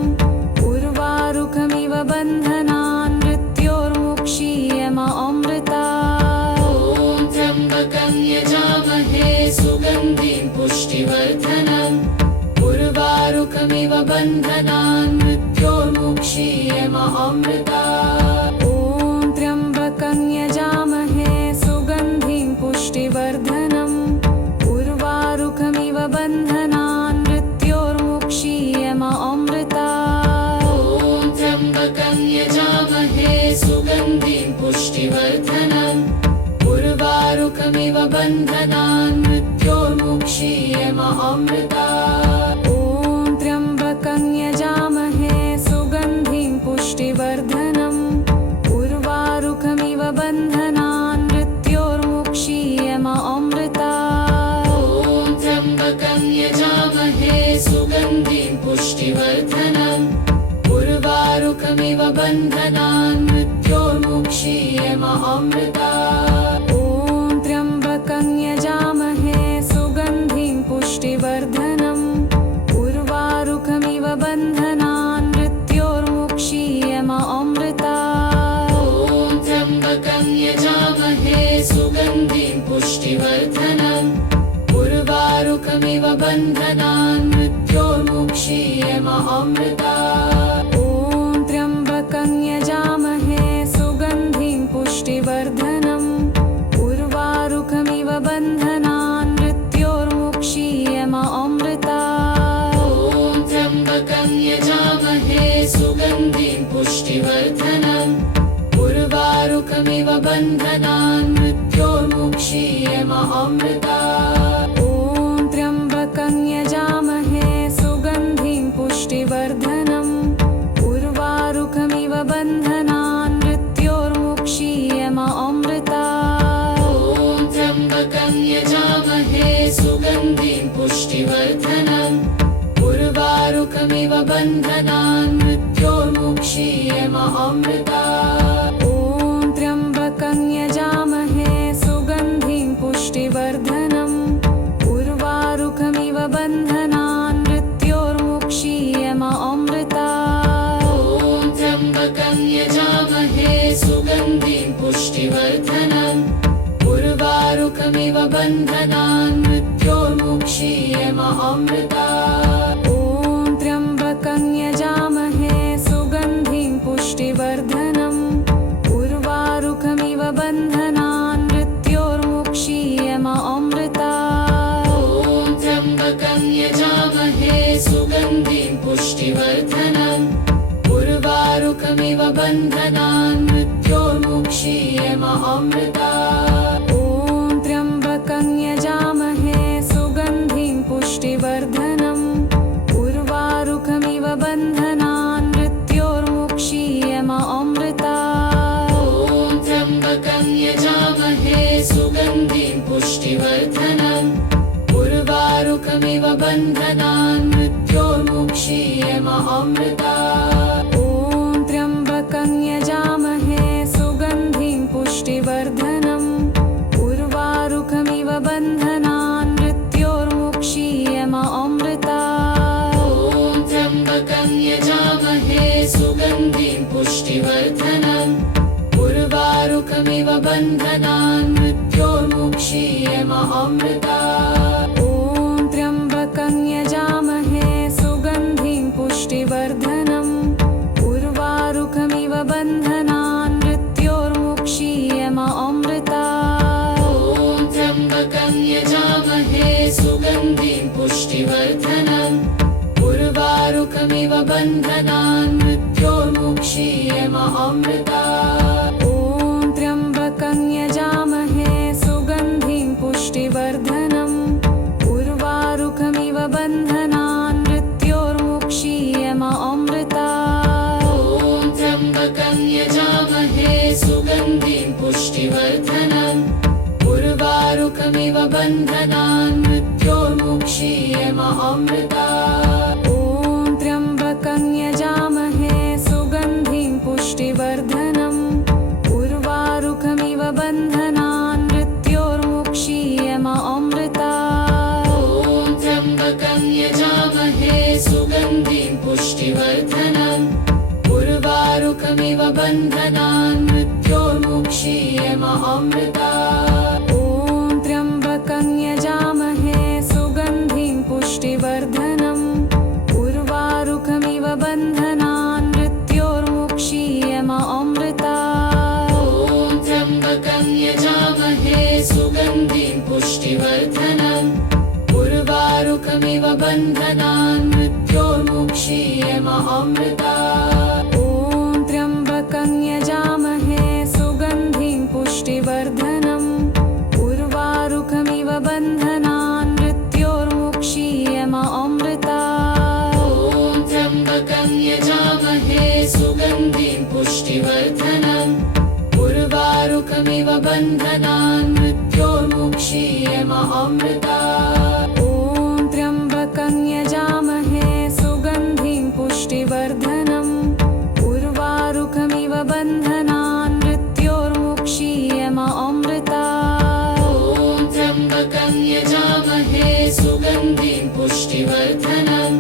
उर्वारुकमिव बन्धनान् मृत्योर्मुक्षीयमामृता ॐ त्र्यम्बकं यजामहे सुगन्धिं पुष्टिवर्धनम् उर्वारुकमिव बन्धनान् मृत्योर्मुक्षीयमामृता ॐ त्र्यम्बकं यजामहे सुगन्धिं पुष्टिवर्धनम् उर्वारुकमिव बन्धनान् मृत्योर्मुक्षीयमामृता ॐ त्र्यम्बकं यजामहे सुगन्धिं पुष्टिवर्धनम् उर्वारुकमिव बन्धनान् मृत्योर्मुक्षीयमामृता ॐ त्र्यम्बकं यजामहे सुगन्धिं पुष्टिवर्धनम् उर्वारुकमिव बन्धनान् मृत्योर्मुक्षीयमामृता ॐ त्र्यम्बकं यजामहे सुगन्धिं पुष्टिवर्धनम् उर्वारुकमिव बन्धनान् मृत्योर्मुक्षीयमामृता ॐ त्र्यम्बकं यजामहे सुगन्धिं पुष्टिवर्धनम् उर्वारुकमिव बन्धनान् मृत्योर्मुक्षीयमामृता ॐ त्र्यम्बकं यजामहे सुगन्धिं पुष्टिवर्धनम् उर्वारुकमिव बन्धनान् मृत्योर्मुक्षीयमामृता ॐ त्र्यम्बकं यजामहे सुगन्धिं पुष्टिवर्धनम् उर्वारुकमिव बन्धनान् मृत्योर्मुक्षीयमामृता ॐ त्र्यम्बकं यजामहे सुगन्धिं पुष्टिवर्धनम् उर्वारुकमिव बन्धनान् मृत्योर्मुक्षीयमामृता ॐ त्र्यम्बकं यजामहे सुगन्धिं पुष्टिवर्धनम् उर्वारुकमिव बन्धनान् मृत्योर्मुक्षीयमामृता ॐ त्र्यम्बकं यजामहे सुगन्धिं पुष्टिवर्धनम् उर्वारुकमिव बन्धनान् मृत्योर्मुक्षीयमामृता ॐ त्र्यम्बकं यजामहे सुगन्धिं पुष्टिवर्धनम् उर्वारुकमिव बन्धनान् मृत्योर्मुक्षीयमामृता ॐ त्र्यम्बकं यजामहे सुगन्धिं पुष्टिवर्धनम् उर्वारुकमिव बन्धनान् मृत्योर्मुक्षीयमामृता ॐ त्र्यम्बकं यजामहे सुगन्धिं पुष्टिवर्धनम् उर्वारुकमिव बन्धनान् मृत्योर्मुक्षीयमामृता ॐ त्र्यम्बकं यजामहे सुगन्धिं पुष्टिवर्धनम् उर्वारुकमिव बन्धनान् मृत्योर्मुक्षीयमामृता ॐ त्र्यम्बकं यजामहे सुगन्धिं पुष्टिवर्धनम् उर्वारुकमिव बन्धनान् मृत्योर्मुक्षीयमामृता बन्धनान् मृत्योर्मुक्षीयमामृता ॐ त्र्यम्बकं यजामहे सुगन्धिं पुष्टिवर्धनम् उर्वारुकमिव बन्धनान् मृत्योर्मुक्षीयमामृता ॐ त्र्यम्बकं यजामहे सुगन्धिं पुष्टिवर्धनम् उर्वारुकमिव बन्धनान् मृत्योर्मुक्षीयमामृता ॐ त्र्यम्बकं यजामहे सुगन्धिं पुष्टिवर्धनम् उर्वारुकमिव बन्धनान् मृत्योर्मुक्षीयमामृता ॐ त्र्यम्बकं यजामहे सुगन्धिं पुष्टिवर्धनम् उर्वारुकमिव बन्धनान् मृत्योर्मुक्षीयमामृता ॐ त्र्यम्बकं यजामहे सुगन्धिं पुष्टिवर्धनम् उर्वारुकमिव बन्धनान् मृत्योर्मुक्षीयमामृता ॐ त्र्यम्बकं यजामहे सुगन्धिं पुष्टिवर्धनम् उर्वारुकमिव बन्धनान् मृत्योर्मुक्षीयमामृता ॐ त्र्यम्बकं यजामहे सुगन्धिं पुष्टिवर्धनम् उर्वारुकमिव बन्धनान् मृत्योर्मुक्षीयमामृता ॐ त्र्यम्बकं यजामहे सुगन्धिं पुष्टिवर्धनम्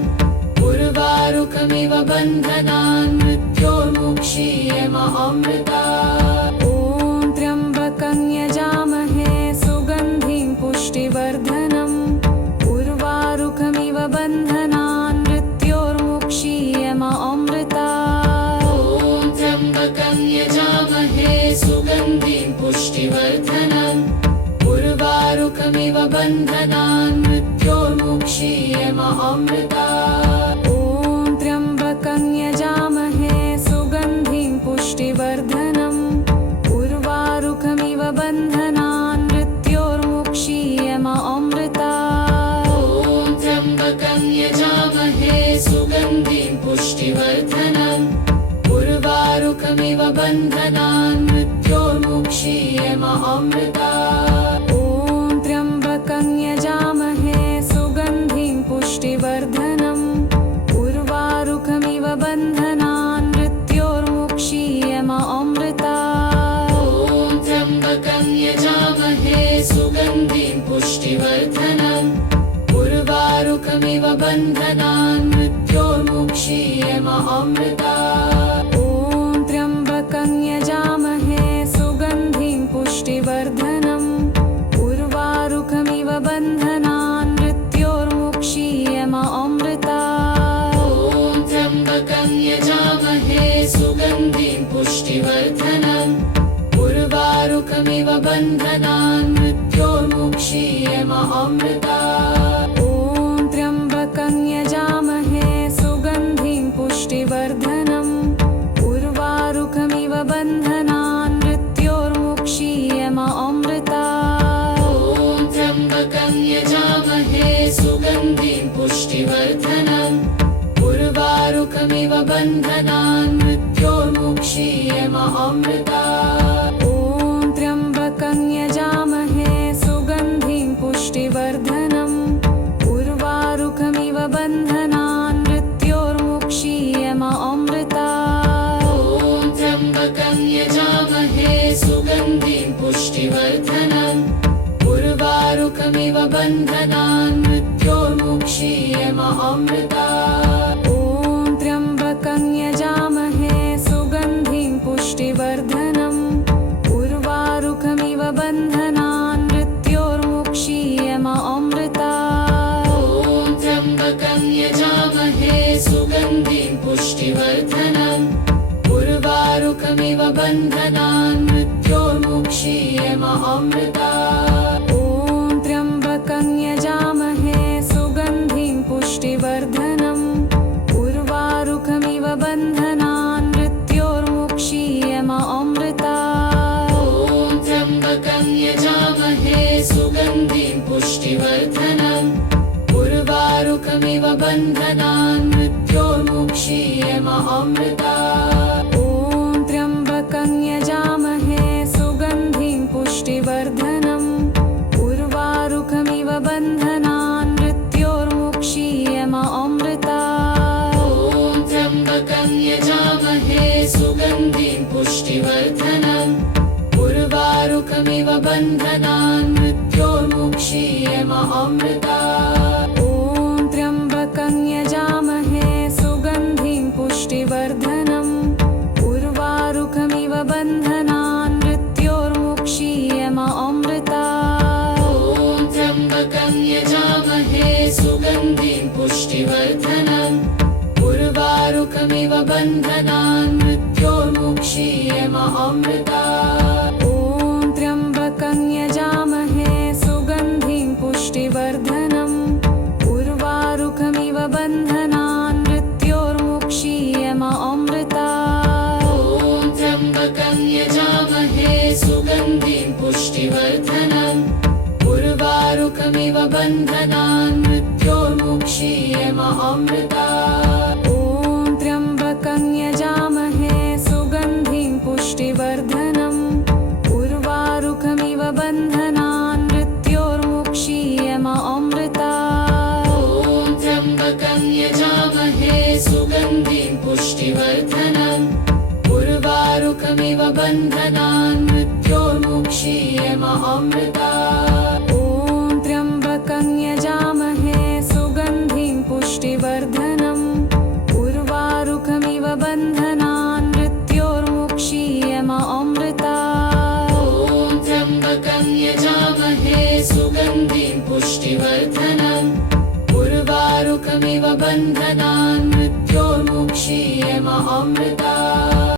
उर्वारुकमिव बन्धनान् मृत्योर्मुक्षीयमामृता ॐ त्र्यम्बकं यजामहे सुगन्धिं पुष्टिवर्धनम् उर्वारुकमिव बन्धनान् मृत्योर्मुक्षीयमामृता ॐ त्र्यम्बकं यजामहे सुगन्धिं पुष्टिवर्धनम् उर्वारुकमिव बन्धनान् मृत्योर्मुक्षीयमामृता ॐ त्र्यम्बकं यजामहे सुगन्धिं पुष्टिवर्धनम् उर्वारुकमिव बन्धनान् मृत्योर्मुक्षीयमामृता ॐ त्र्यम्बकं यजामहे सुगन्धिं पुष्टिवर्धनम् उर्वारुकमिव बन्धनान् मृत्योर्मुक्षीयमामृता ॐ त्र्यम्बकं यजामहे सुगन्धिं पुष्टिवर्धनम् उर्वारुकमिव बन्धनान् मृत्योर्मुक्षीयमामृता ॐ त्र्यम्बकं यजामहे सुगन्धिं पुष्टिवर्धनम् उर्वारुकमिव बन्धनान् मृत्योर्मुक्षीयमामृता ॐ त्र्यम्बकं यजामहे सुगन्धिं पुष्टिवर्धनम् उर्वारुकमिव बन्धनान् मृत्योर्मुक्षीयमामृता ॐ त्र्यम्बकं यजामहे सुगन्धिं पुष्टिवर्धनम् उर्वारुकमिव बन्धनान् मृत्योर्मुक्षीयमामृता ॐ त्र्यम्बकं यजामहे सुगन्धिं पुष्टिवर्धनम् उर्वारुकमिव बन्धनान् मृत्योर्मुक्षीयमामृता ॐ त्र्यम्बकं यजामहे सुगन्धिं पुष्टिवर्धनम् उर्वारुकमिव बन्धनान् मृत्योर्मुक्षीयमामृता ॐ त्र्यम्बकं यजामहे सुगन्धिं पुष्टिवर्धनम् उर्वारुकमिव बन्धनान् मृत्योर्मुक्षीयमामृता ॐ त्र्यम्बकं यजामहे सुगन्धिं पुष्टिवर्धनम् उर्वारुकमिव बन्धनान् मृत्योर्मुक्षीयमामृता ॐ त्र्यम्बकं यजामहे सुगन्धिं पुष्टिवर्धनम् उर्वारुकमिव बन्धनान् मृत्योर्मुक्षीयमामृता ॐ त्र्यम्बकं यजामहे सुगन्धिं पुष्टिवर्धनम् उर्वारुकमिव बन्धनान् मृत्योर्मुक्षीयमामृता ॐ त्र्यम्बकं यजामहे सुगन्धिं पुष्टिवर्धनम् उर्वारुकमिव बन्धनान् मृत्योर्मुक्षीयमामृता ॐ त्र्यम्बकं यजामहे सुगन्धिं पुष्टिवर्धनम् उर्वारुकमिव बन्धनान् मृत्योर्मुक्षीयमामृता ॐ त्र्यम्बकं यजामहे सुगन्धिं पुष्टिवर्धनम् उर्वारुकमिव बन्धनान् मृत्योर्मुक्षीयमामृता ॐ त्र्यम्बकं यजामहे सुगन्धिं पुष्टिवर्धनम् उर्वारुकमिव बन्धनान् मृत्योर्मुक्षीयमामृता ॐ त्र्यम्बकं यजामहे सुगन्धिं पुष्टिवर्धनम् उर्वारुकमिव बन्धनान् मृत्योर्मुक्षीयमामृता ॐ त्र्यम्बकं यजामहे सुगन्धिं पुष्टिवर्धनम् उर्वारुकमिव बन्धनान् मृत्योर्मुक्षीयमामृता ॐ त्र्यम्बकं यजामहे सुगन्धिं पुष्टिवर्धनम् उर्वारुकमिव बन्धनान् मृत्योर्मुक्षीयमामृता ॐ त्र्यम्बकं यजामहे सुगन्धिं पुष्टिवर्धनम् उर्वारुकमिव बन्धनान् मृत्योर्मुक्षीयमामृता ॐ त्र्यम्बकं यजामहे सुगन्धिं पुष्टिवर्धनम् उर्वारुकमिव बन्धनान् मृत्योर्मुक्षीयमामृता ॐ त्र्यम्बकं यजामहे सुगन्धिं पुष्टिवर्धनम् उर्वारुकमिव बन्धनान् मृत्योर्मुक्षीयमामृता ॐ त्र्यम्बकं यजामहे सुगन्धिं पुष्टिवर्धनम् उर्वारुकमिव बन्धनान् मृत्योर्मुक्षीयमामृता